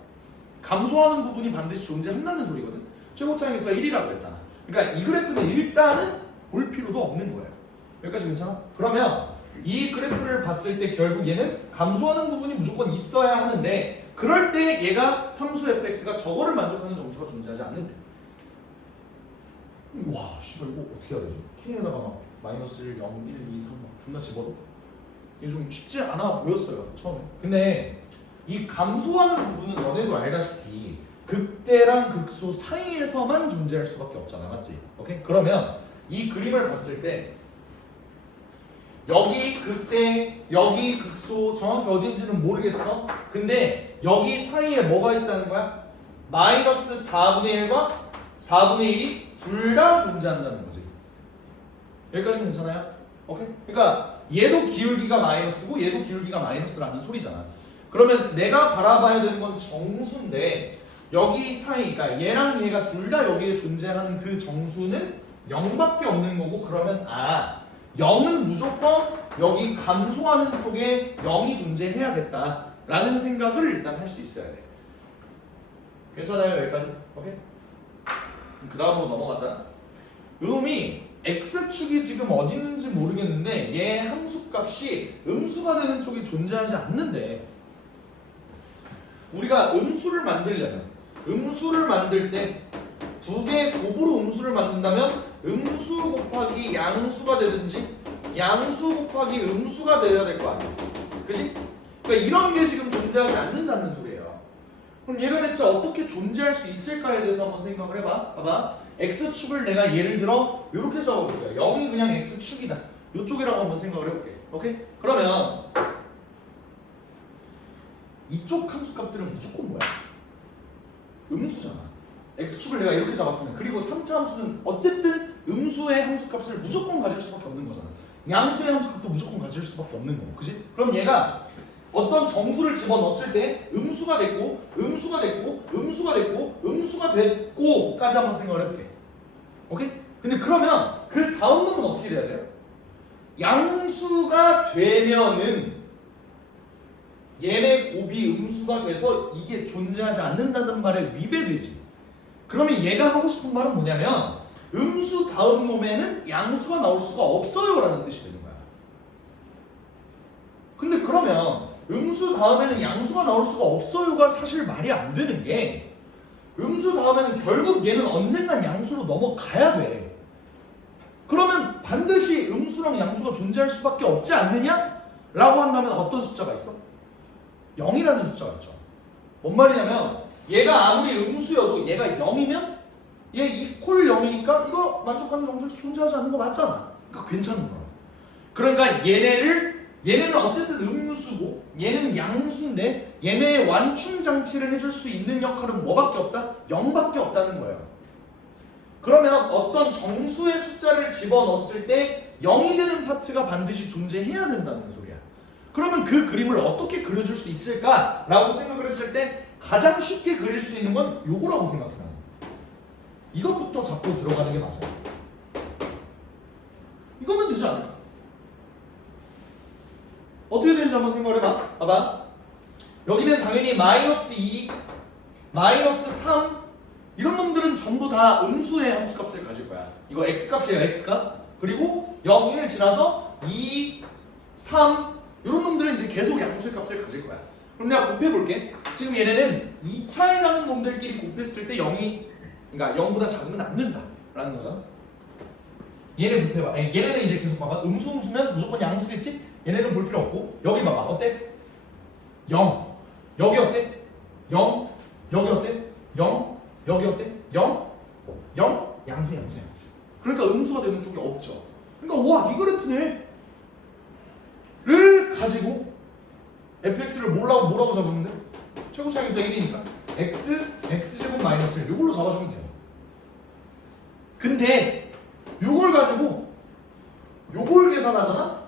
감소하는 부분이 반드시 존재한다는 소리거든. 최고차항에서 1이라고 그랬잖아. 그러니까 이 그래프는 일단은 볼 필요도 없는 거예요. 여기까지 괜찮아? 그러면 이 그래프를 봤을 때 결국 얘는 감소하는 부분이 무조건 있어야 하는데, 그럴 때 얘가 함수 fx가 저거를 만족하는 정수가 존재하지 않는데. 와, 씨발 이거 어떻게 해야 되지? k에다가 막 마이너스 1, 0, 1, 2, 3 막 존나 집어도 이게 좀 쉽지 않아 보였어요 처음에. 근데 이 감소하는 부분은 너네도 알다시피 극대랑 극소 사이에서만 존재할 수밖에 없잖아, 맞지? 오케이? 그러면 이 그림을 봤을 때 여기 극대, 여기 극소, 정확히 어딘지는 모르겠어. 근데 여기 사이에 뭐가 있다는 거야? 마이너스 4분의 1과 4분의 1이 둘 다 존재한다는 거지. 여기까지 괜찮아요? 오케이? 그러니까 얘도 기울기가 마이너스고 얘도 기울기가 마이너스라는 소리잖아. 그러면 내가 바라봐야 되는 건 정수인데, 여기 사이, 그러니까 얘랑 얘가 둘 다 여기에 존재하는 그 정수는 0밖에 없는 거고, 그러면 0은 무조건 여기 감소하는 쪽에 0이 존재해야겠다라는 생각을 일단 할 수 있어야 돼. 괜찮아요? 여기까지? 오케이? 그 다음으로 넘어가자. 요놈이 x축이 지금 어디 있는지 모르겠는데 얘 함수값이 음수가 되는 쪽이 존재하지 않는데, 우리가 음수를 만들려면, 음수를 만들 때 두 개의 곱으로 음수를 만든다면 음수 곱하기 양수가 되든지 양수 곱하기 음수가 되어야 될 거 아니야. 그지? 그러니까 이런 게 지금 존재하지 않는다는 소리예요. 그럼 얘가 대체 어떻게 존재할 수 있을까에 대해서 한번 생각을 해봐. 봐봐. x축을 내가 예를 들어 이렇게 적어볼게요. 0이 그냥 x축이다. 이쪽이라고 한번 생각을 해볼게. 오케이? 그러면 이쪽 함수값들은 무조건 뭐야? 음수잖아. x축을 내가 이렇게 잡았으면, 그리고 3차 함수는 어쨌든 음수의 함수값을 무조건 가질 수밖에 없는 거잖아. 양수의 함수값도 무조건 가질 수밖에 없는 거고, 그지? 그럼 얘가 어떤 정수를 집어넣었을 때 음수가 됐고 음수가 됐고 음수가 됐고 음수가 됐고까지 한번 생각을 해볼게. 오케이? 근데 그러면 그 다음 놈은 어떻게 돼야 돼요? 양수가 되면은 얘네 곱이 음수가 돼서 이게 존재하지 않는다는 말에 위배되지. 그러면 얘가 하고 싶은 말은 뭐냐면 음수 다음 놈에는 양수가 나올 수가 없어요 라는 뜻이 되는 거야. 근데 그러면 음수 다음에는 양수가 나올 수가 없어요가 사실 말이 안 되는 게, 음수 다음에는 결국 얘는 언젠간 양수로 넘어가야 돼. 그러면 반드시 음수랑 양수가 존재할 수밖에 없지 않느냐? 라고 한다면 어떤 숫자가 있어? 0이라는 숫자가 있죠. 뭔 말이냐면 얘가 아무리 음수여도 얘가 0이면 얘 이퀄 0이니까 이거 만족하는 정수에서 존재하지 않는 거 맞잖아. 그러니까 괜찮은 거야. 그러니까 얘네는 어쨌든 음수고 얘는 양수인데 얘네의 완충 장치를 해줄 수 있는 역할은 뭐밖에 없다? 0밖에 없다는 거예요. 그러면 어떤 정수의 숫자를 집어넣었을 때 0이 되는 파트가 반드시 존재해야 된다는 소리야. 그러면 그 그림을 어떻게 그려줄 수 있을까라고 생각을 했을 때 가장 쉽게 그릴 수 있는 건 요거라고 생각해. 나는 이것부터 잡고 들어가는 게 맞아요. 이거면 되지 않을까? 어떻게 되는지 한번 생각해봐. 봐봐. 여기는 당연히 마이너스 2, 마이너스 3 이런 놈들은 전부 다 음수의 함수값을 가질 거야. 이거 x값이에요, x값. 그리고 0, 1 지나서 2, 3 이런 놈들은 이제 계속 양수의 값을 가질 거야. 그럼 내가 곱해볼게. 지금 얘네는 2차에 가는 놈들끼리 곱했을 때 0이 그러니까 0보다 작으면 안 된다 라는 거잖아. 얘네 곱해봐. 얘네는 이제 계속 봐봐. 음수면 무조건 양수겠지? 얘네는 볼 필요 없고 여기 봐봐. 어때? 0. 여기 어때? 0. 여기 어때? 0. 여기 어때? 0. 0. 양수. 그러니까 음수가 되는 쪽이 없죠. 그러니까 와, 이 그래프네 를 가지고 fx를 뭐라고 잡았는데? 최고차항에서 1이니까 x제곱 마이너스 1 이걸로 잡아주면 돼요. 근데 요걸 가지고 요걸 계산하잖아?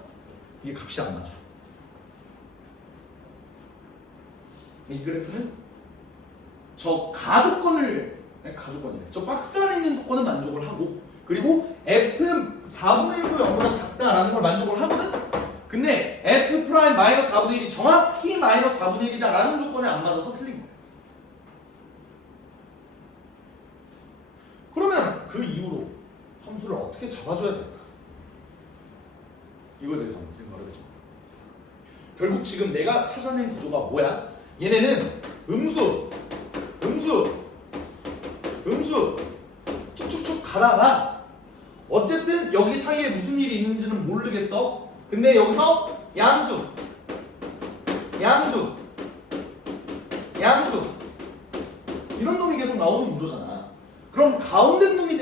이게 값이 안 맞아. 이 그래프는 저 가조건이래. 저 박스 안에 있는 조건은 만족을 하고 그리고 f 4분의 1도 0보다 작다라는 걸 만족을 하거든? 근데 f 프라임 마이너스 4분의 1이 정확히 마이너스 4분의 1이다 라는 조건에 안 맞아서 틀린 거야. 그러면 그 이후로 함수를 어떻게 잡아줘야 될까? 이거에 대해서 한번 생각을 해보자. 결국 지금 내가 찾아낸 구조가 뭐야? 얘네는 음수 쭉쭉쭉 가다가 어쨌든 여기 사이에 무슨 일이 있는지는 모르겠어. 근데 여기서 양수 이런 놈이 계속 나오는 구조잖아. 그럼 가운데 놈이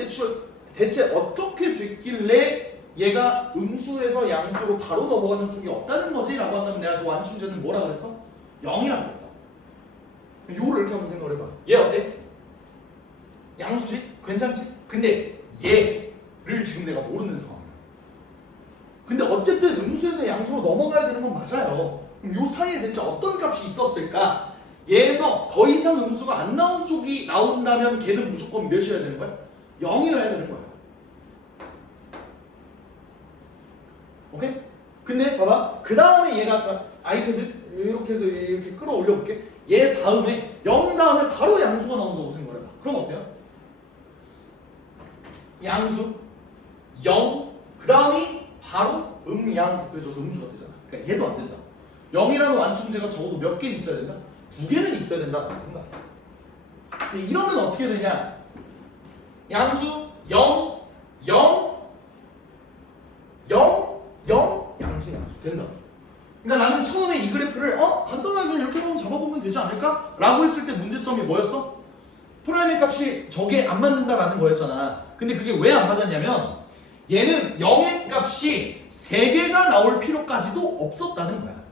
대체 어떻게 됐길래 얘가 음수에서 양수로 바로 넘어가는 쪽이 없다는 거지? 라고 한다면 내가 그 완충제는 뭐라 그랬어? 0이라고 했다. 요거를 이렇게 한번 생각을 해봐. 얘 어때? 양수지? 괜찮지? 근데 얘를 지금 내가 모르는 상황이야. 근데 어쨌든 음수에서 양수로 넘어가야 되는 건 맞아요. 그럼 요 사이에 대체 어떤 값이 있었을까? 얘에서 더 이상 음수가 안 나온 쪽이 나온다면 걔는 무조건 몇이어야 되는 거야? 0이어야 되는 거야. 오케이? 근데 봐봐. 그 다음에 얘가 아이패드 이렇게 해서 이렇게 끌어올려 볼게. 얘 다음에 0 다음에 바로 양수가 나온다고 생각해봐. 그럼 어때요? 양수 0 그 다음이 바로 양 곱해줘서 음수가 되잖아. 그러니까 얘도 안 된다. 0이라는 완충제가 적어도 몇 개 있어야 된다? 2개는 있어야 된다라고 생각해. 근데 이러면 어떻게 되냐? 양수 0 양수 된다. 그러니까 나는 처음에 이 그래프를 간단하게 그냥 이렇게 한번 잡아보면 되지 않을까? 라고 했을 때 문제점이 뭐였어? 프라임의 값이 저게 안 맞는다라는 거였잖아. 근데 그게 왜 안 맞았냐면 얘는 0의 값이 3개가 나올 필요까지도 없었다는 거야.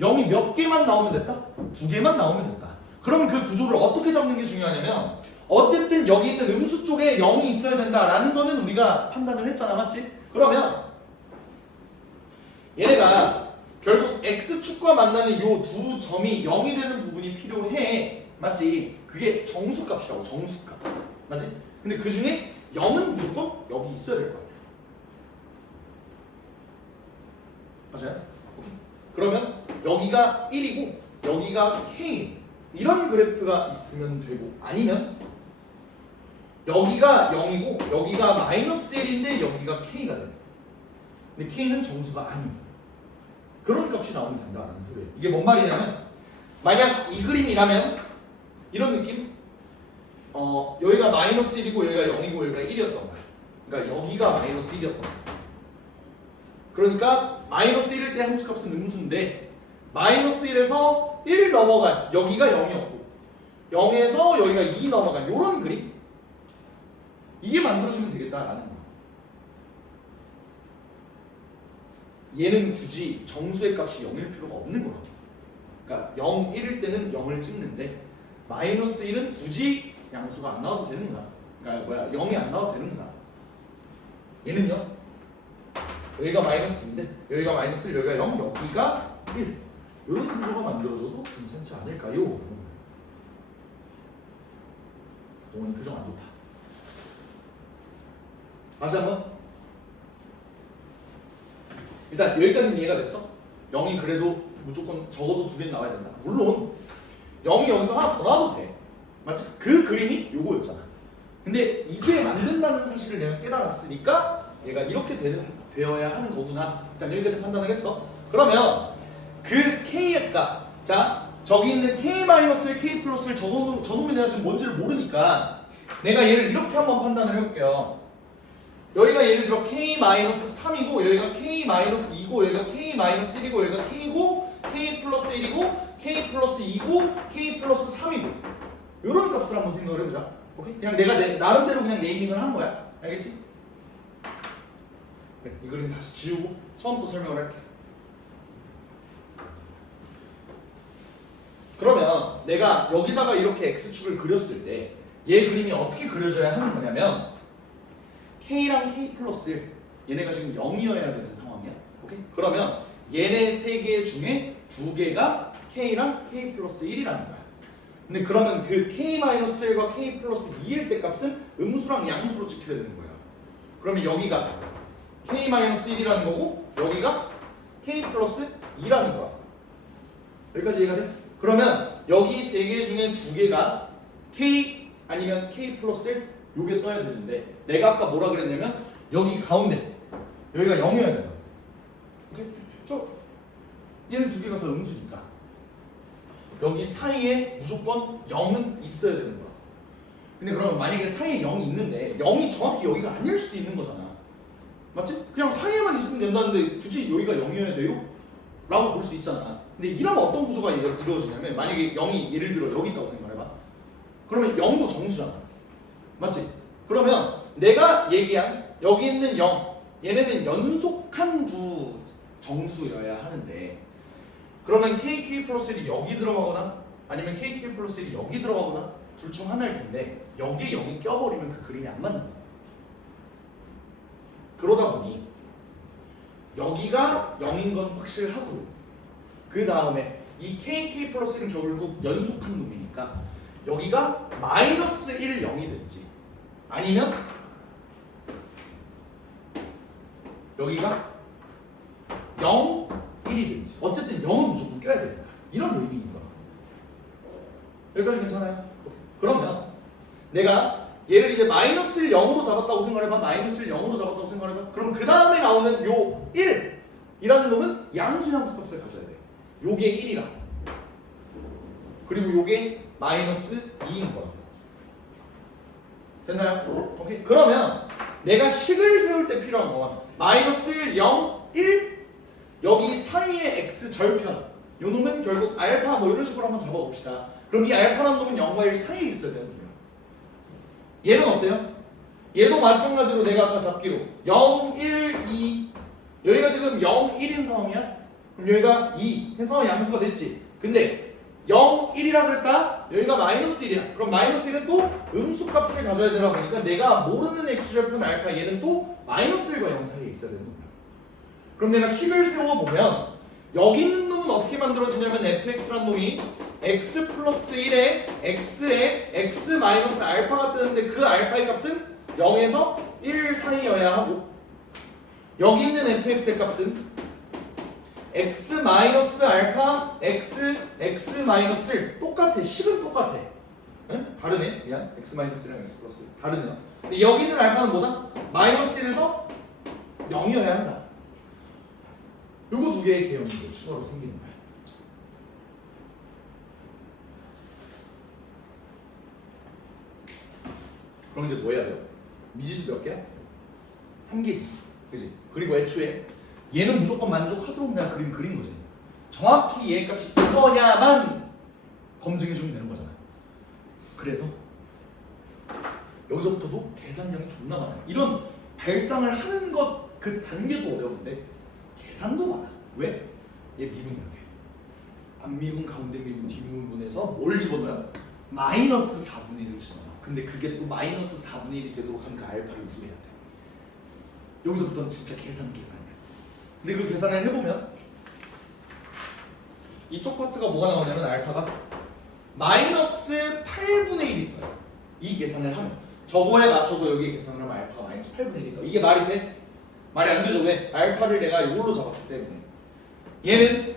0이 몇 개만 나오면 됐다? 2개만 나오면 됐다. 그럼 그 구조를 어떻게 잡는 게 중요하냐면 어쨌든 여기 있는 음수 쪽에 0이 있어야 된다라는 거는 우리가 판단을 했잖아. 맞지? 그러면 얘네가 결국 x축과 만나는 요 두 점이 0이 되는 부분이 필요해. 맞지? 그게 정수값이라고. 정수값. 맞지? 근데 그 중에 0은 무조건 여기 있어야 될 거야. 맞아요? 오케이. 그러면 여기가 1이고 여기가 k 이런 그래프가 있으면 되고 아니면 여기가 0이고 여기가 마이너스 1인데 여기가 k가 돼. 근데 k는 정수가 아니에요. 그런 값이 나오면 된다는 소리예요. 이게 뭔 말이냐면 만약 이 그림이라면 이런 느낌? 여기가 마이너스 1이고 여기가 0이고 여기가 1이었던 거야. 그러니까 여기가 마이너스 1이었던 거야. 그러니까 마이너스 1일 때 함수값은 음수인데 마이너스 1에서 1 넘어간 여기가 0이었고 0에서 여기가 2 넘어간 요런 그림? 이게 만들어지면 되겠다라는 거야. 얘는 굳이 정수의 값이 0일 필요가 없는 거야. 그러니까 0, 1일 때는 0을 찍는데 마이너스 1은 굳이 양수가 안 나와도 되는 거야. 그러니까 뭐야 0이 안 나와도 되는 거야. 얘는요. 여기가 마이너스인데 여기가 마이너스 1, 여기가 0, 여기가 1. 이런 구조가 만들어져도 괜찮지 않을까요? 동원이 표정 안 좋다. 다시 한번. 일단 여기까지는 이해가 됐어? 0이 그래도 무조건 적어도 2개 나와야 된다. 물론 0이 여기서 하나 더 나와도 돼. 맞지? 그 그림이 요거였잖아. 근데 이게 만든다는 사실을 내가 깨달았으니까 얘가 이렇게 되어야 하는 거구나. 일단 여기까지 판단을 했어. 그러면 그 k의 값, 자 저기 있는 k-1, k+를 저놈이 내가 지금 뭔지를 모르니까 내가 얘를 이렇게 한번 판단을 해볼게요. 여기가 예를 들어 k-3이고 여기가 k-2고 여기가 k-1이고 여기가 k고 k+1이고 k+2고 k+3이고 이런 값을 한번 생각을 해보자. 오케이? 그냥 내가 나름대로 그냥 네이밍을 한 거야. 알겠지? 네, 이 그림 다시 지우고 처음부터 설명을 할게. 그러면 내가 여기다가 이렇게 x축을 그렸을 때 얘 그림이 어떻게 그려져야 하는 거냐면 k랑 k+1 얘네가 지금 0이어야 되는 상황이야. 오케이? 그러면 얘네 3개 중에 2개가 k랑 k+1이라는 거야. 근데 그러면 그 k-1과 k+2일 때 값은 음수랑 양수로 지켜야 되는 거야. 그러면 여기가 k-1이라는 거고 여기가 k+2라는 거야. 여기까지 이해가 돼? 그러면 여기 3개 중에 2개가 k 아니면 k+1 요게 떠야 되는데 내가 아까 뭐라 그랬냐면 여기 가운데 여기가 0이어야 된다. 오케이? 얘는 2개가 다 음수니까 여기 사이에 무조건 0은 있어야 되는 거야. 근데 그러면 만약에 사이에 0이 있는데 0이 정확히 여기가 아닐 수도 있는 거잖아. 맞지? 그냥 사이에만 있으면 된다는데 굳이 여기가 0이어야 돼요? 라고 볼 수 있잖아. 근데 이러면 어떤 구조가 이루어지냐면 만약에 0이 예를 들어 여기 있다고 생각해봐. 그러면 0도 정수잖아. 맞지? 그러면 내가 얘기한 여기 있는 0 얘네는 연속한 두 정수여야 하는데 그러면 KK+1이 여기 들어가거나 아니면 KK+1이 여기 들어가거나 둘 중 하나일 텐데 여기에 0이 껴버리면 그 그림이 안 맞는다. 그러다 보니 여기가 0인 건 확실하고 그 다음에 이 KK+1은 결국 연속한 놈이니까 여기가 -1, 0이든지 아니면 여기가 0, 1이든지 어쨌든 0은 무조건 껴야 되니까 이런 의미인 거야. 여기까지 괜찮아요? 그러면 내가 얘를 이제 -를 0으로 잡았다고 생각해봐. -를 0으로 잡았다고 생각해봐. 그럼 그 다음에 나오는 요 1이라는 놈은 양수 값을 가져야 돼. 요게 1이라. 그리고 요게 -2인 거야. 됐나요? 오케이. 그러면 내가 식을 세울 때 필요한 건 -1, 0, 1 여기 사이의 x 절편 요 놈은 결국 알파 뭐 이런 식으로 한번 잡아봅시다. 그럼 이 알파라는 놈은 0과 1 사이에 있어야 되는 거야. 얘는 어때요? 얘도 마찬가지로 내가 아까 잡기로 0, 1, 2 여기가 지금 0, 1인 상황이야? 그럼 여기가 2 해서 양수가 됐지. 근데 0, 1이라 그랬다? 여기가 -1이야. 그럼 -1은 또 음수값을 가져야 되다 보니까 내가 모르는 x절편 알파 얘는 또 -1과 0 사이에 있어야 되는 거야. 그럼 내가 식을 세워보면 여기 있는 놈은 어떻게 만들어지냐면 fx라는 놈이 x 플러스 1에 x에 x 마이너스 알파가 뜨는데 그 알파의 값은 0에서 1 사이여야 하고 여기 있는 fx의 값은 x 마이너스 알파 x 마이너스 1 똑같아. 식은 똑같아. 에? 다르네. 미안. x 마이너스랑 x 플러스 다르네요. 근데 여기 있는 알파는 뭐다? 마이너스 1에서 0이어야 한다. 요거 두 개의 개념이 추가로 생기는 거야. 그럼 이제 뭐 해야 돼요? 미지수 몇 개야? 한 개지. 그지? 그리고 애초에 얘는 무조건 만족하도록 내가 그린 거지. 정확히 얘 값이 이거냐만 검증해주면 되는 거잖아. 그래서 여기서부터도 계산량이 존나 많아요. 이런 발상을 하는 것 그 단계도 어려운데 계산도 많아. 왜? 얘 미분 이렇게 앞미분, 가운데 미분, 뒷미분에서 뭘 집어넣어요? -4분의 1을 집어넣어. 근데 그게 또 마이너스 4분의 1이 되도록 하면 그 알파를 구해야 돼. 여기서부터는 진짜 계산이야. 근데 그 계산을 해보면 이쪽 파트가 뭐가 나오냐면 알파가 마이너스 8분의 1이 떠요. 이 계산을 하면 저거에 맞춰서 여기 계산을 하면 알파가 마이너스 8분의 1이 떠. 이게 말이 돼? 말이 안 되죠. 왜? 알파를 내가 이걸로 잡았기 때문에. 얘는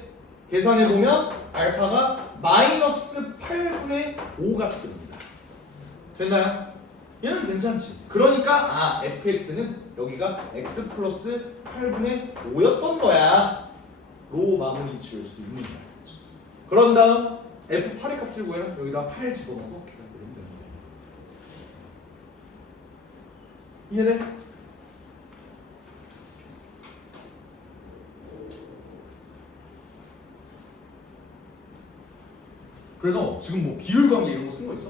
계산해보면 알파가 마이너스 8분의 5가 됩니다. 됐나요? 얘는 괜찮지. 그러니까 fx는 여기가 x 플러스 8분의 5였던 거야 로 마무리 지을 수 있는 거야. 그런 다음 f8의 값을 구해요. 여기다 8 집어넣어서 계산해보면 됩니다. 이해돼? 그래서 지금 뭐 비율관계 이런 거 쓴 거 있어?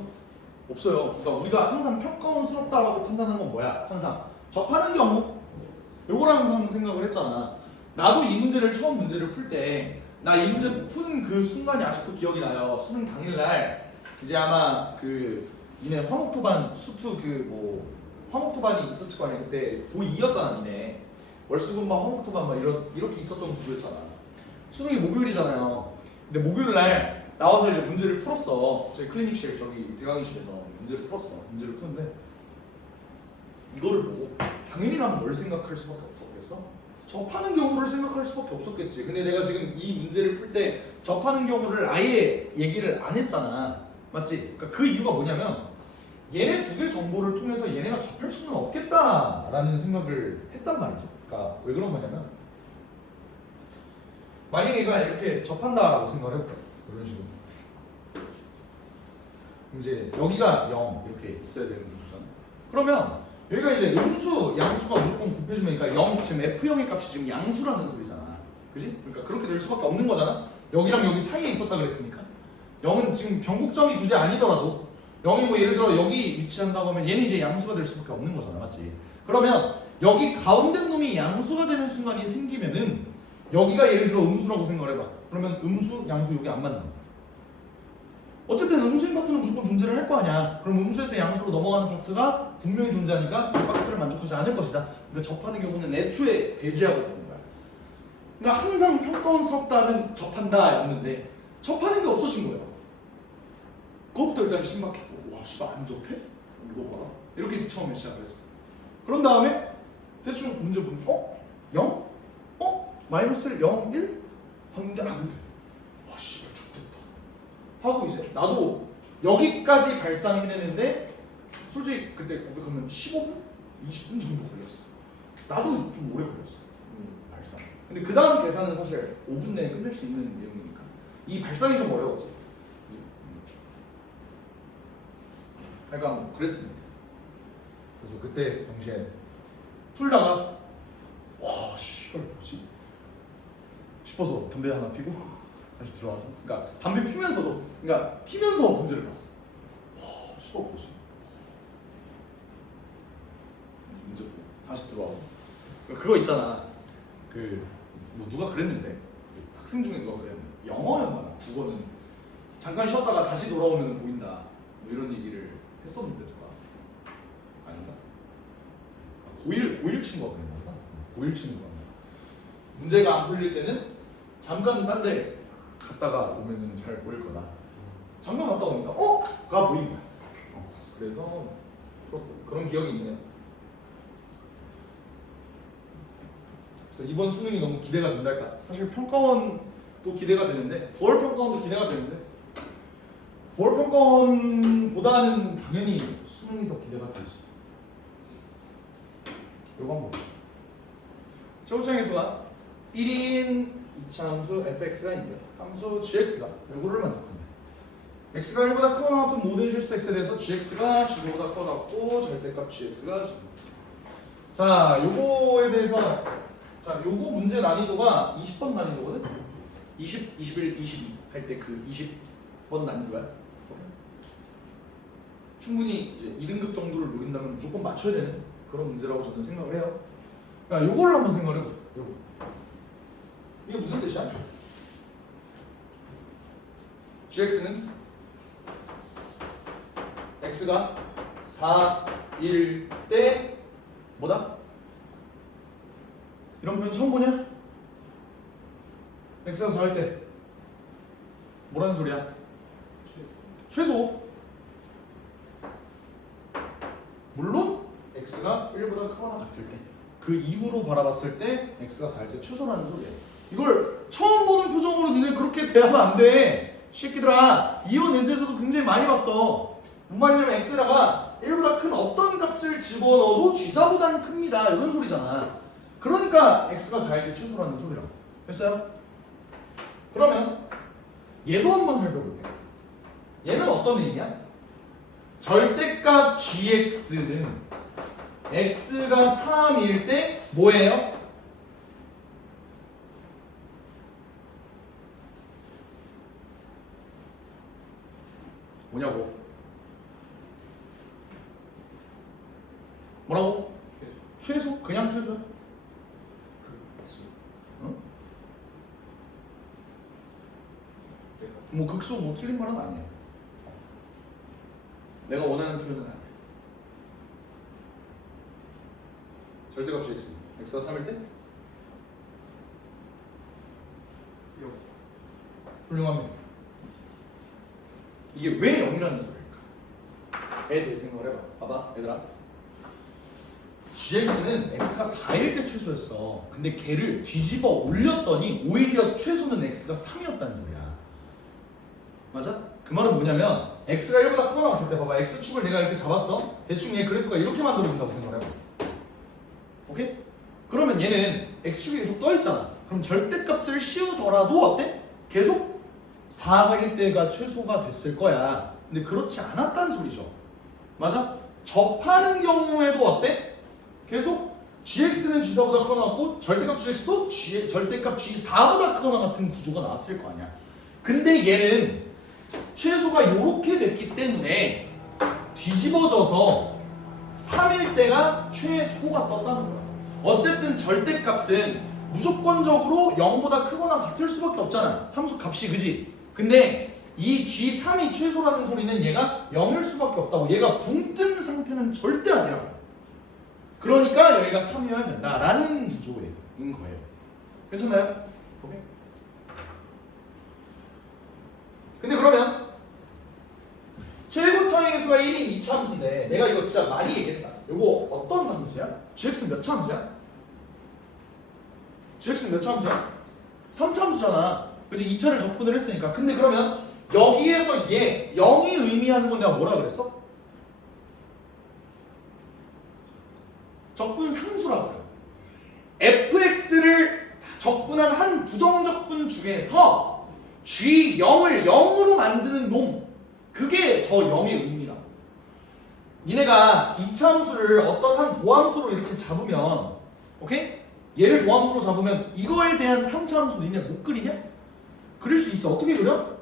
없어요. 그러니까 우리가 항상 평가원스럽다라고 판단하는 건 뭐야? 항상 접하는 경우 요거랑 항상 생각을 했잖아. 나도 이 문제를 처음 문제를 풀 때 나 이 문제 푸는 그 순간이 아직도 기억이 나요. 수능 당일날 이제 아마 그 니네 화목토반 수투 그 뭐 화목토반이 있었을 거 아니야. 그때 고2였잖아 니네. 월수금방 화목토반 막 이렇게 있었던 구조였잖아. 수능이 목요일이잖아요. 근데 목요일날 나와서 이제 문제를 풀었어. 저희 클리닉실 저기 대강의실에서 문제를 풀었어. 문제를 푸는데 이거를 보고 당연히 나는 뭘 생각할 수밖에 없었겠어? 접하는 경우를 생각할 수밖에 없었겠지. 근데 내가 지금 이 문제를 풀 때 접하는 경우를 아예 얘기를 안 했잖아. 맞지? 그러니까 그 이유가 뭐냐면 얘네 두 개 정보를 통해서 얘네가 접할 수는 없겠다라는 생각을 했단 말이지. 그러니까 왜 그런 거냐면 만약에 얘가 이렇게 접한다라고 생각을 해볼게. 이런 식으로. 이제 여기가 0 이렇게 있어야 되는 구조잖아. 그러면 여기가 이제 음수, 양수가 무조건 곱해주면 그러니까 0, 지금 F0의 값이 지금 양수라는 소리잖아. 그지? 그러니까 그렇게 될 수밖에 없는 거잖아. 여기랑 여기 사이에 있었다 그랬으니까. 0은 지금 변곡점이 굳이 아니더라도 0이 뭐 예를 들어 여기 위치한다고 하면 얘는 이제 양수가 될 수밖에 없는 거잖아. 맞지? 그러면 여기 가운데 놈이 양수가 되는 순간이 생기면은 여기가 예를 들어 음수라고 생각을 해봐. 그러면 음수, 양수 여기 안 맞는 거야. 어쨌든 음수인 파트는 무조건 존재를 할 거 아니야. 그럼 음수에서 양수로 넘어가는 파트가 분명히 존재하니까 이 박스를 만족하지 않을 것이다. 그러니까 접하는 경우는 애초에 배제하고 있는 거야. 그러니까 항상 평가원스럽다는 접한다 였는데 접하는 게 없어진 거예요. 그것부터 일단 신박했고 와 씨발 안 접해? 이거 봐라. 이렇게 해서 처음에 시작을 했어. 그런 다음에 대충 문제 보면 0? 마이너스 1, 0, 1? 봤는데 안 돼. 와 씨발 좋겠다 하고 이제 나도 여기까지 발상해내는데 솔직히 그때 고백하면 15분? 20분 정도 걸렸어. 나도 좀 오래 걸렸어. 발상. 근데 그 다음 계산은 사실 5분 내에 끝낼 수 있는 내용이니까 이 발상이 좀 어려웠지. 약간 그랬습니다. 그래서 그때 당시에 풀다가 와 씨발 뭐지? 싶어서 담배 하나 피고 다시 들어와서 그러니까 담배 피면서도 그러니까 피면서 문제를 봤어. 와 씨발 뭐지? 문제 보고 다시 들어와서 그거 있잖아. 그 뭐 누가 그랬는데 학생 중에 누가 그랬는데 영어였나 국어는 잠깐 쉬었다가 다시 돌아오면 보인다 뭐 이런 얘기를 했었는데 누가 아닌가? 고1 친구가 그랬나? 고1 친구가 문제가 안 풀릴 때는 잠깐 딴 데 갔다가 오면은 잘 보일 거다. 잠깐 갔다 오니까 가 보인 거야. 그래서 그런 기억이 있네요. 그래서 이번 수능이 너무 기대가 된달까? 사실 평가원도 기대가 되는데 9월 평가원도 기대가 되는데 9월 평가원보다는 당연히 수능이 더 기대가 되지. 요거 한번 보자. 최고창에서가 1인 이차함수 fx가 있는데 함수 gx가 요거를 만족한다. x가 1보다 크거나 같은 모든 실수 x에 대해서 gx가 g보다 커 같고 절대값 gx가 자 요거에 대해서 자 요거 문제 난이도가 20번 난이도거든. 20, 21, 22 할 때 그 20번 난이도야. 충분히 이제 2등급 정도를 노린다면 무조건 맞춰야 되는 그런 문제라고 저는 생각을 해요. 그러니까 요걸 한번 생각을 해보자. 요거. 이게 무슨 뜻이야? gx는 x가 4일 때 뭐다? 이런 표현 처음 보냐? x가 4일 때 뭐라는 소리야? 최소. 물론 x가 1보다 크거나 같을 때. 그 이후로 바라봤을 때 x가 4일 때 최소라는 소리야. 이걸 처음 보는 표정으로 니네 그렇게 대하면 안 돼. 새끼들아, 이온 엔제에서도 굉장히 많이 봤어. 뭔 말이냐면 x에다가 1보다 큰 어떤 값을 집어넣어도 g4보다는 큽니다. 이런 소리잖아. 그러니까 x가 4일 때 최소라는 소리라고. 됐어요? 그러면 얘도 한번 살펴볼게요. 얘는 어떤 의미야? 절대값 gx는 x가 3일 때 뭐예요? 뭐냐고? 뭐라고? 최소? 그냥 최소야? 응? 뭐 극소 뭐 틀린 말은 아니야. 내가 원하는 표현은 아니야. 절대값이 x. x가 3일 때? 훌륭합니다. 이게 왜 0이라는 소리일까? 애들 생각을 해봐. 봐봐 얘들아. gx는 x가 4일 때 최소였어. 근데 걔를 뒤집어 올렸더니 오히려 최소는 x가 3이었다는 소리야. 맞아? 그 말은 뭐냐면 x가 1보다 크거나 같을 때 봐봐. x축을 내가 이렇게 잡았어. 대충 얘 그래프가 이렇게 만들어진다고 생각을 해봐. 오케이? 그러면 얘는 x축이 계속 떠있잖아. 그럼 절대값을 씌우더라도 어때? 계속 4일 때가 최소가 됐을 거야. 근데 그렇지 않았다는 소리죠. 맞아? 접하는 경우에도 어때? 계속 gx는 g4보다 크거나 같고 절대값 gx도 절대값 g4보다 크거나 같은 구조가 나왔을 거 아니야. 근데 얘는 최소가 이렇게 됐기 때문에 뒤집어져서 3일 때가 최소가 떴다는 거야. 어쨌든 절대값은 무조건적으로 0보다 크거나 같을 수밖에 없잖아. 함수 값이 그지? 근데 이 G3이 최소라는 소리는 얘가 0일 수밖에 없다고. 얘가 붕 뜬 상태는 절대 아니라고. 그러니까 여기가 3이어야 된다라는 구조인 거예요. 괜찮나요? 오케이. 근데 그러면 최고 차항의 수가 1인 2차 함수인데 내가 이거 진짜 많이 얘기했다. 이거 어떤 함수야? gx는 몇 차 함수야? gx는 몇 차 함수야? 3차 함수잖아. 그치? 2차를 적분을 했으니까. 근데 그러면 여기에서 얘 0이 의미하는 건 내가 뭐라 그랬어? 적분 상수라고 해요. fx를 적분한 한 부정적분 중에서 g0을 0으로 만드는 놈, 그게 저 0의 의미라고. 니네가 2차 함수를 어떤 한 도함수로 이렇게 잡으면, 오케이? 얘를 도함수로 잡으면 이거에 대한 3차 함수 니네 못 그리냐? 그릴 수 있어. 어떻게 그려?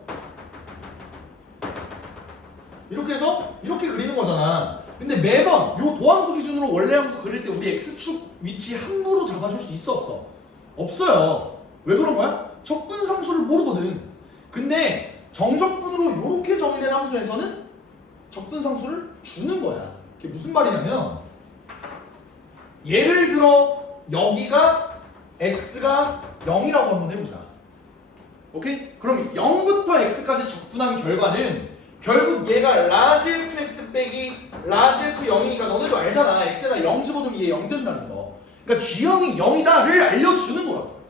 이렇게 해서 이렇게 그리는 거잖아. 근데 매번 요 도함수 기준으로 원래 함수 그릴 때 우리 x축 위치 함부로 잡아줄 수 있어 없어? 없어요. 왜 그런 거야? 적분 상수를 모르거든. 근데 정적분으로 이렇게 정의된 함수에서는 적분 상수를 주는 거야. 그게 무슨 말이냐면 예를 들어 여기가 x가 0이라고 한번 해보자. 오케이? 그럼 0부터 x까지 적분한 결과는 결국 얘가 라지 fx 빼기 라지 f 0이니까 너네도 알잖아. x에다 0 집어넣으면 얘 0 된다는 거. 그러니까 g형이 0이다를 알려주는 거라고.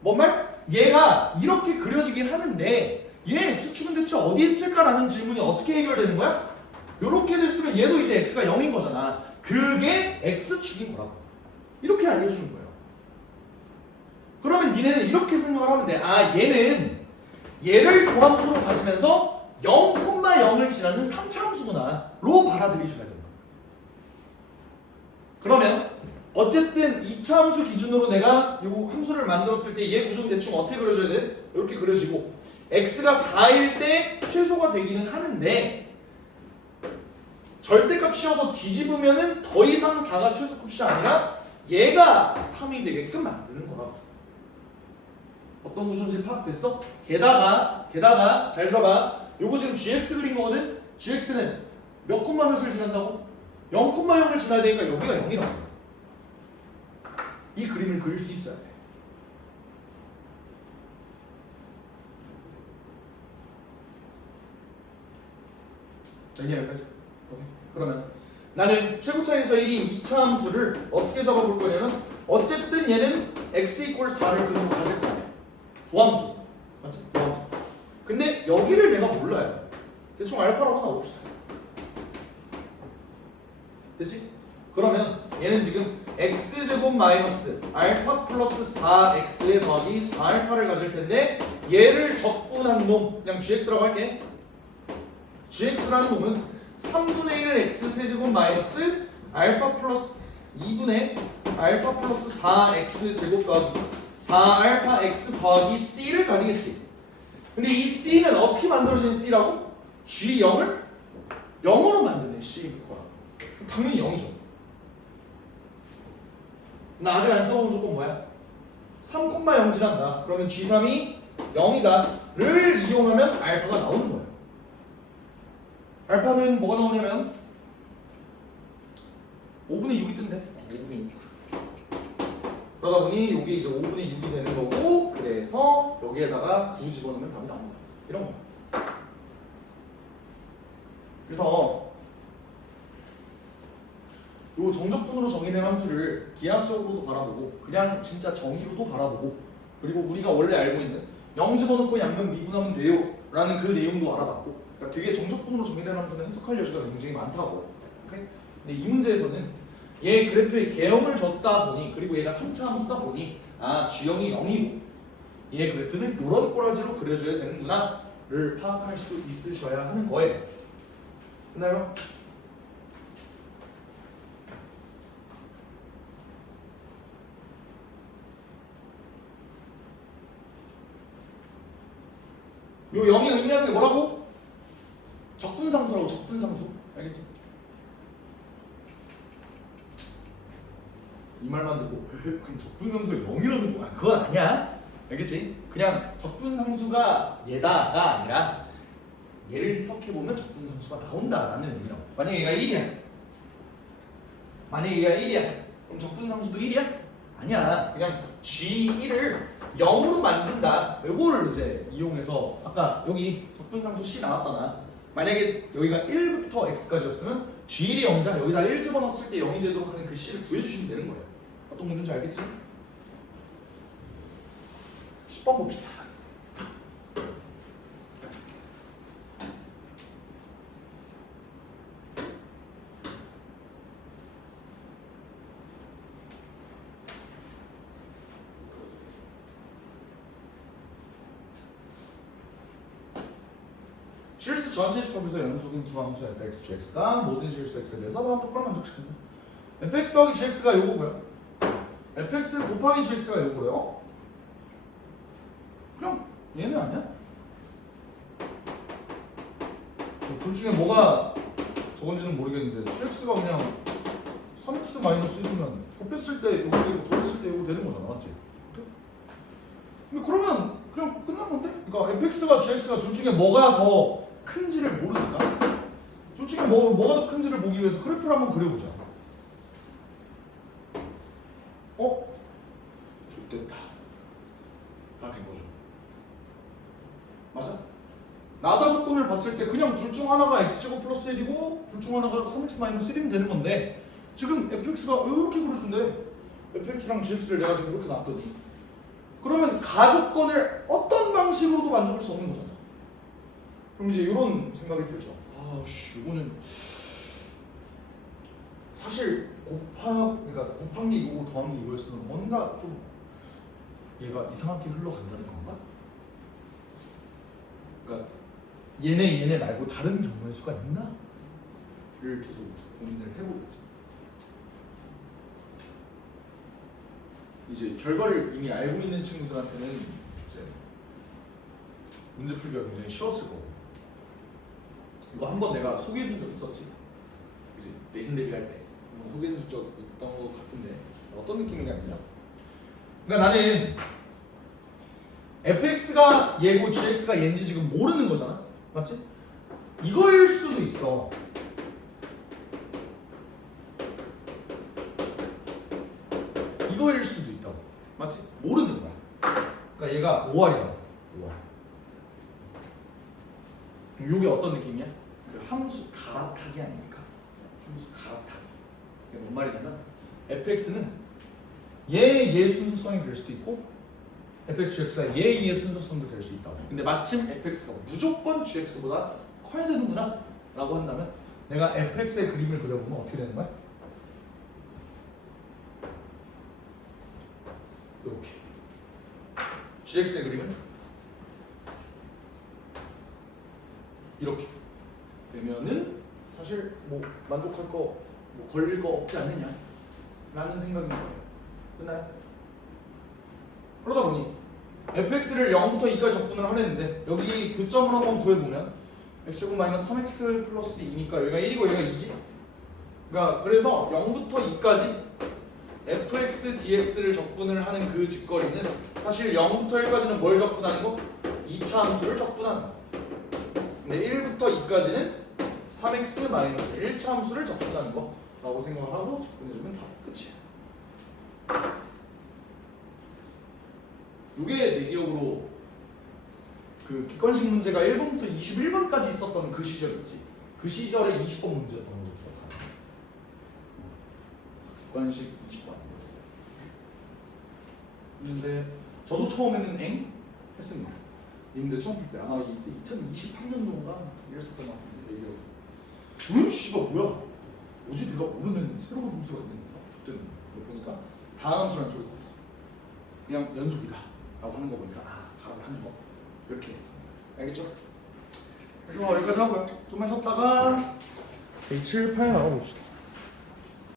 뭔 말? 얘가 이렇게 그려지긴 하는데 얘 x축은 대체 어디 있을까라는 질문이 어떻게 해결되는 거야? 이렇게 됐으면 얘도 이제 x가 0인 거잖아. 그게 x축인 거라고. 이렇게 알려주는 거예요. 그러면 니네는 이렇게 생각을 하면 돼. 아, 얘는 얘를 도함수로 가지면서 0,0을 지나는 3차 함수구나 로 받아들이셔야 된다. 그러면 어쨌든 2차 함수 기준으로 내가 이 함수를 만들었을 때 얘 구조는 대충 어떻게 그려줘야 돼? 이렇게 그려지고 x가 4일 때 최소가 되기는 하는데 절대값 씌워서 뒤집으면은 더 이상 4가 최소값이 아니라 얘가 3이 되게끔 만드는 거라고. 어떤 구조인지 파악됐어? 게다가 잘 들어봐. 요거 지금 gx 그린 거거든? gx는 몇 콤마 몇을 지난다고? 0,0을 지나야 되니까 여기가 0이라고. 이 그림을 그릴 수 있어야 돼. 여기까지. 오케이. 그러면 나는 최고차에서 1인 2차 함수를 어떻게 잡아볼 거냐면 어쨌든 얘는 x equal 4를 그대로 가질 거야. 도함수. 맞지? 도함수. 근데 여기를 내가 몰라요. 대충 알파라고 하나 봅시다. 됐지? 그러면 얘는 지금 x제곱 마이너스 알파 플러스 4x에 더하기 4알파를 가질 텐데 얘를 적분한 놈 그냥 gx라고 할게. gx라는 놈은 3분의 1 x 세제곱 마이너스 알파 플러스 2분의 알파 플러스 4x 제곱 더하기 4알파 x 더하기 c를 가지겠지. 근데 이 c는 어떻게 만들어진 c라고? g0을 0으로 만드네. c 거라. 당연히 0이죠. 나 아직 안 써본 조건 뭐야? 3,0 지난다. 그러면 g3이 0이다를 이용하면 알파가 나오는 거예요. 알파는 뭐가 나오냐면 5분의 6이 뜬대. 5분의 6. 그러다 보니 이게 이제 5분의 6이 되는 거고, 그래서 여기에다가 9 집어넣으면 답이 나온다. 이런 거. 그래서 요 정적분으로 정의된 함수를 기하학적으로도 바라보고 그냥 진짜 정의로도 바라보고 그리고 우리가 원래 알고 있는 0 집어넣고 양변 미분하면 돼요 라는 그 내용도 알아봤고 그러니까 되게 정적분으로 정의된 함수는 해석할 여지가 굉장히 많다고. 오케이? 근데 이 문제에서는 얘 그래프에 개형을 줬다 보니 그리고 얘가 3차 함수다 보니 아 G형이 0이고 얘 그래프는 이런 꼬라지로 그려줘야 되는구나 를 파악할 수 있으셔야 하는 거예요. 됐나요? 요 0이 의미하는 게 뭐라고? 적분상수라고. 적분상수. 알겠지? 이 말만 듣고 그럼 적분상수가 0이라는 거야? 그건 아니야. 알겠지? 그냥 적분상수가 얘다가 아니라 얘를 해석해보면 적분상수가 나온다라는 의미라고. 만약에 얘가 1이야. 만약에 얘가 1이야. 그럼 적분상수도 1이야? 아니야. 그냥 G1을 0으로 만든다. 이거를 이제 이용해서 아까 여기 적분상수 C 나왔잖아. 만약에 여기가 1부터 x까지였으면 G1이 0이다. 여기다 1 집어넣었을 때 0이 되도록 하는 그 C를 구해주시면 되는 거예요. 어떤 문제인지 알겠지? 10번 봅시다. 실수 전체 집합에서 연속인 두 함수 fx, gx가 모든 실수 x에 대해서 만족하면 만족시킨다. fx 더하기 gx가 요거고요. fx 곱하기 gx가 요거래요. 그냥 얘네 아니야? 둘 중에 뭐가 저건지는 모르겠는데 gx가 그냥 3x 마이너스 1이면 곱했을 때 요거 되고 더했을 때 요거 되는 거잖아. 맞지? 근데 그러면 그냥 끝난 건데? 그러니까 fx가 gx가 둘 중에 뭐가 더 큰지를 모르니까 둘 중에 뭐가 더 큰지를 보기 위해서 그래프를 한번 그려보자. 좋됐다 다 된 거죠. 맞아? 나다 조건을 봤을 때 그냥 둘 중 하나가 x제곱 플러스 1이고 둘 중 하나가 3x 마이너스 1이면 되는 건데 지금 fx가 이렇게 그려준대. fx랑 gx를 내가 지금 이렇게 놨더니 그러면 가조건을 어떤 방식으로도 만족할 수 없는 거잖아. 그럼 이제 이런 생각이 들죠. 아씨, 이거는 사실 그러니까 곱한 게 이거고 더한 게 이거였으면 뭔가 좀 얘가 이상하게 흘러간다는 건가? 그러니까 얘네 말고 다른 경우의 수가 있나? 를 계속 고민을 해보겠지. 이제 결과를 이미 알고 있는 친구들한테는 이제 문제 풀기가 굉장히 쉬웠을 거고. 이거 한번 내가 소개해준 적 있었지. 이제 내신 대비할 때 한번 소개해준 적 있던 것 같은데 어떤 느낌이냐면요. 그러니까 나는 fx가 얘고 gx가 얘인지 지금 모르는 거잖아. 맞지? 이거일 수도 있어. 이거일 수도 있다고. 맞지? 모르는 거야. 그러니까 얘가 5R이라고. 5R. 이게 어떤 느낌이야? 그 함수 갈아타기 아닙니까? 함수 갈아타기. 이게 뭔 말이냐면 fx는 얘의 순서성이 될 수도 있고 fx가 얘의 순서성도 될 수 있다고. 근데 마침 fx가 무조건 gx보다 커야 되는구나 라고 한다면 내가 fx의 그림을 그려보면 어떻게 되는 거야? 이렇게 gx의 그림은 이렇게 되면은 사실 뭐 만족할 거 뭐 걸릴 거 없지 않느냐 라는 생각인 거예요. 끝나요? 그러다 보니 fx를 0부터 2까지 적분을 하려는데 여기 교점을 한번 구해보면 x제곱 마이너스 3x 플러스 2니까 여기가 1이고 여기가 2지. 그러니까 그래서 0부터 2까지 fx dx를 적분을 하는 그 직거리는 사실 0부터 1까지는 뭘 적분하는 거? 2차 함수를 적분하는 거. 근데 1부터 2까지는 3x 마이너스 1차 함수를 적분하는 거 라고 생각을 하고 적분해주면 다 끝이야. 요게 내 기억으로 그 객관식 문제가 1번부터 21번까지 있었던 그 시절 있지. 그 시절에 20번 문제였던 걸로 기억하네. 객관식 20번. 근데 저도 처음에는 엥? 했습니다. 님들 처음 풀 때 아마 이때 2028년도인가 이랬었던 것 같은데 얘기하고 씨발 뭐야? 뭐지 내가 모르는 새로운 함수가 있는 건가? 줬더니 보니까 다음 함수라는 소리가 없어. 그냥 연속이다 라고 하는 거 보니까 아 갈아타는 거 이렇게 알겠죠? 그래서 여기까지 하고요. 좀만 쉬었다가 7, 8 나가봅시다.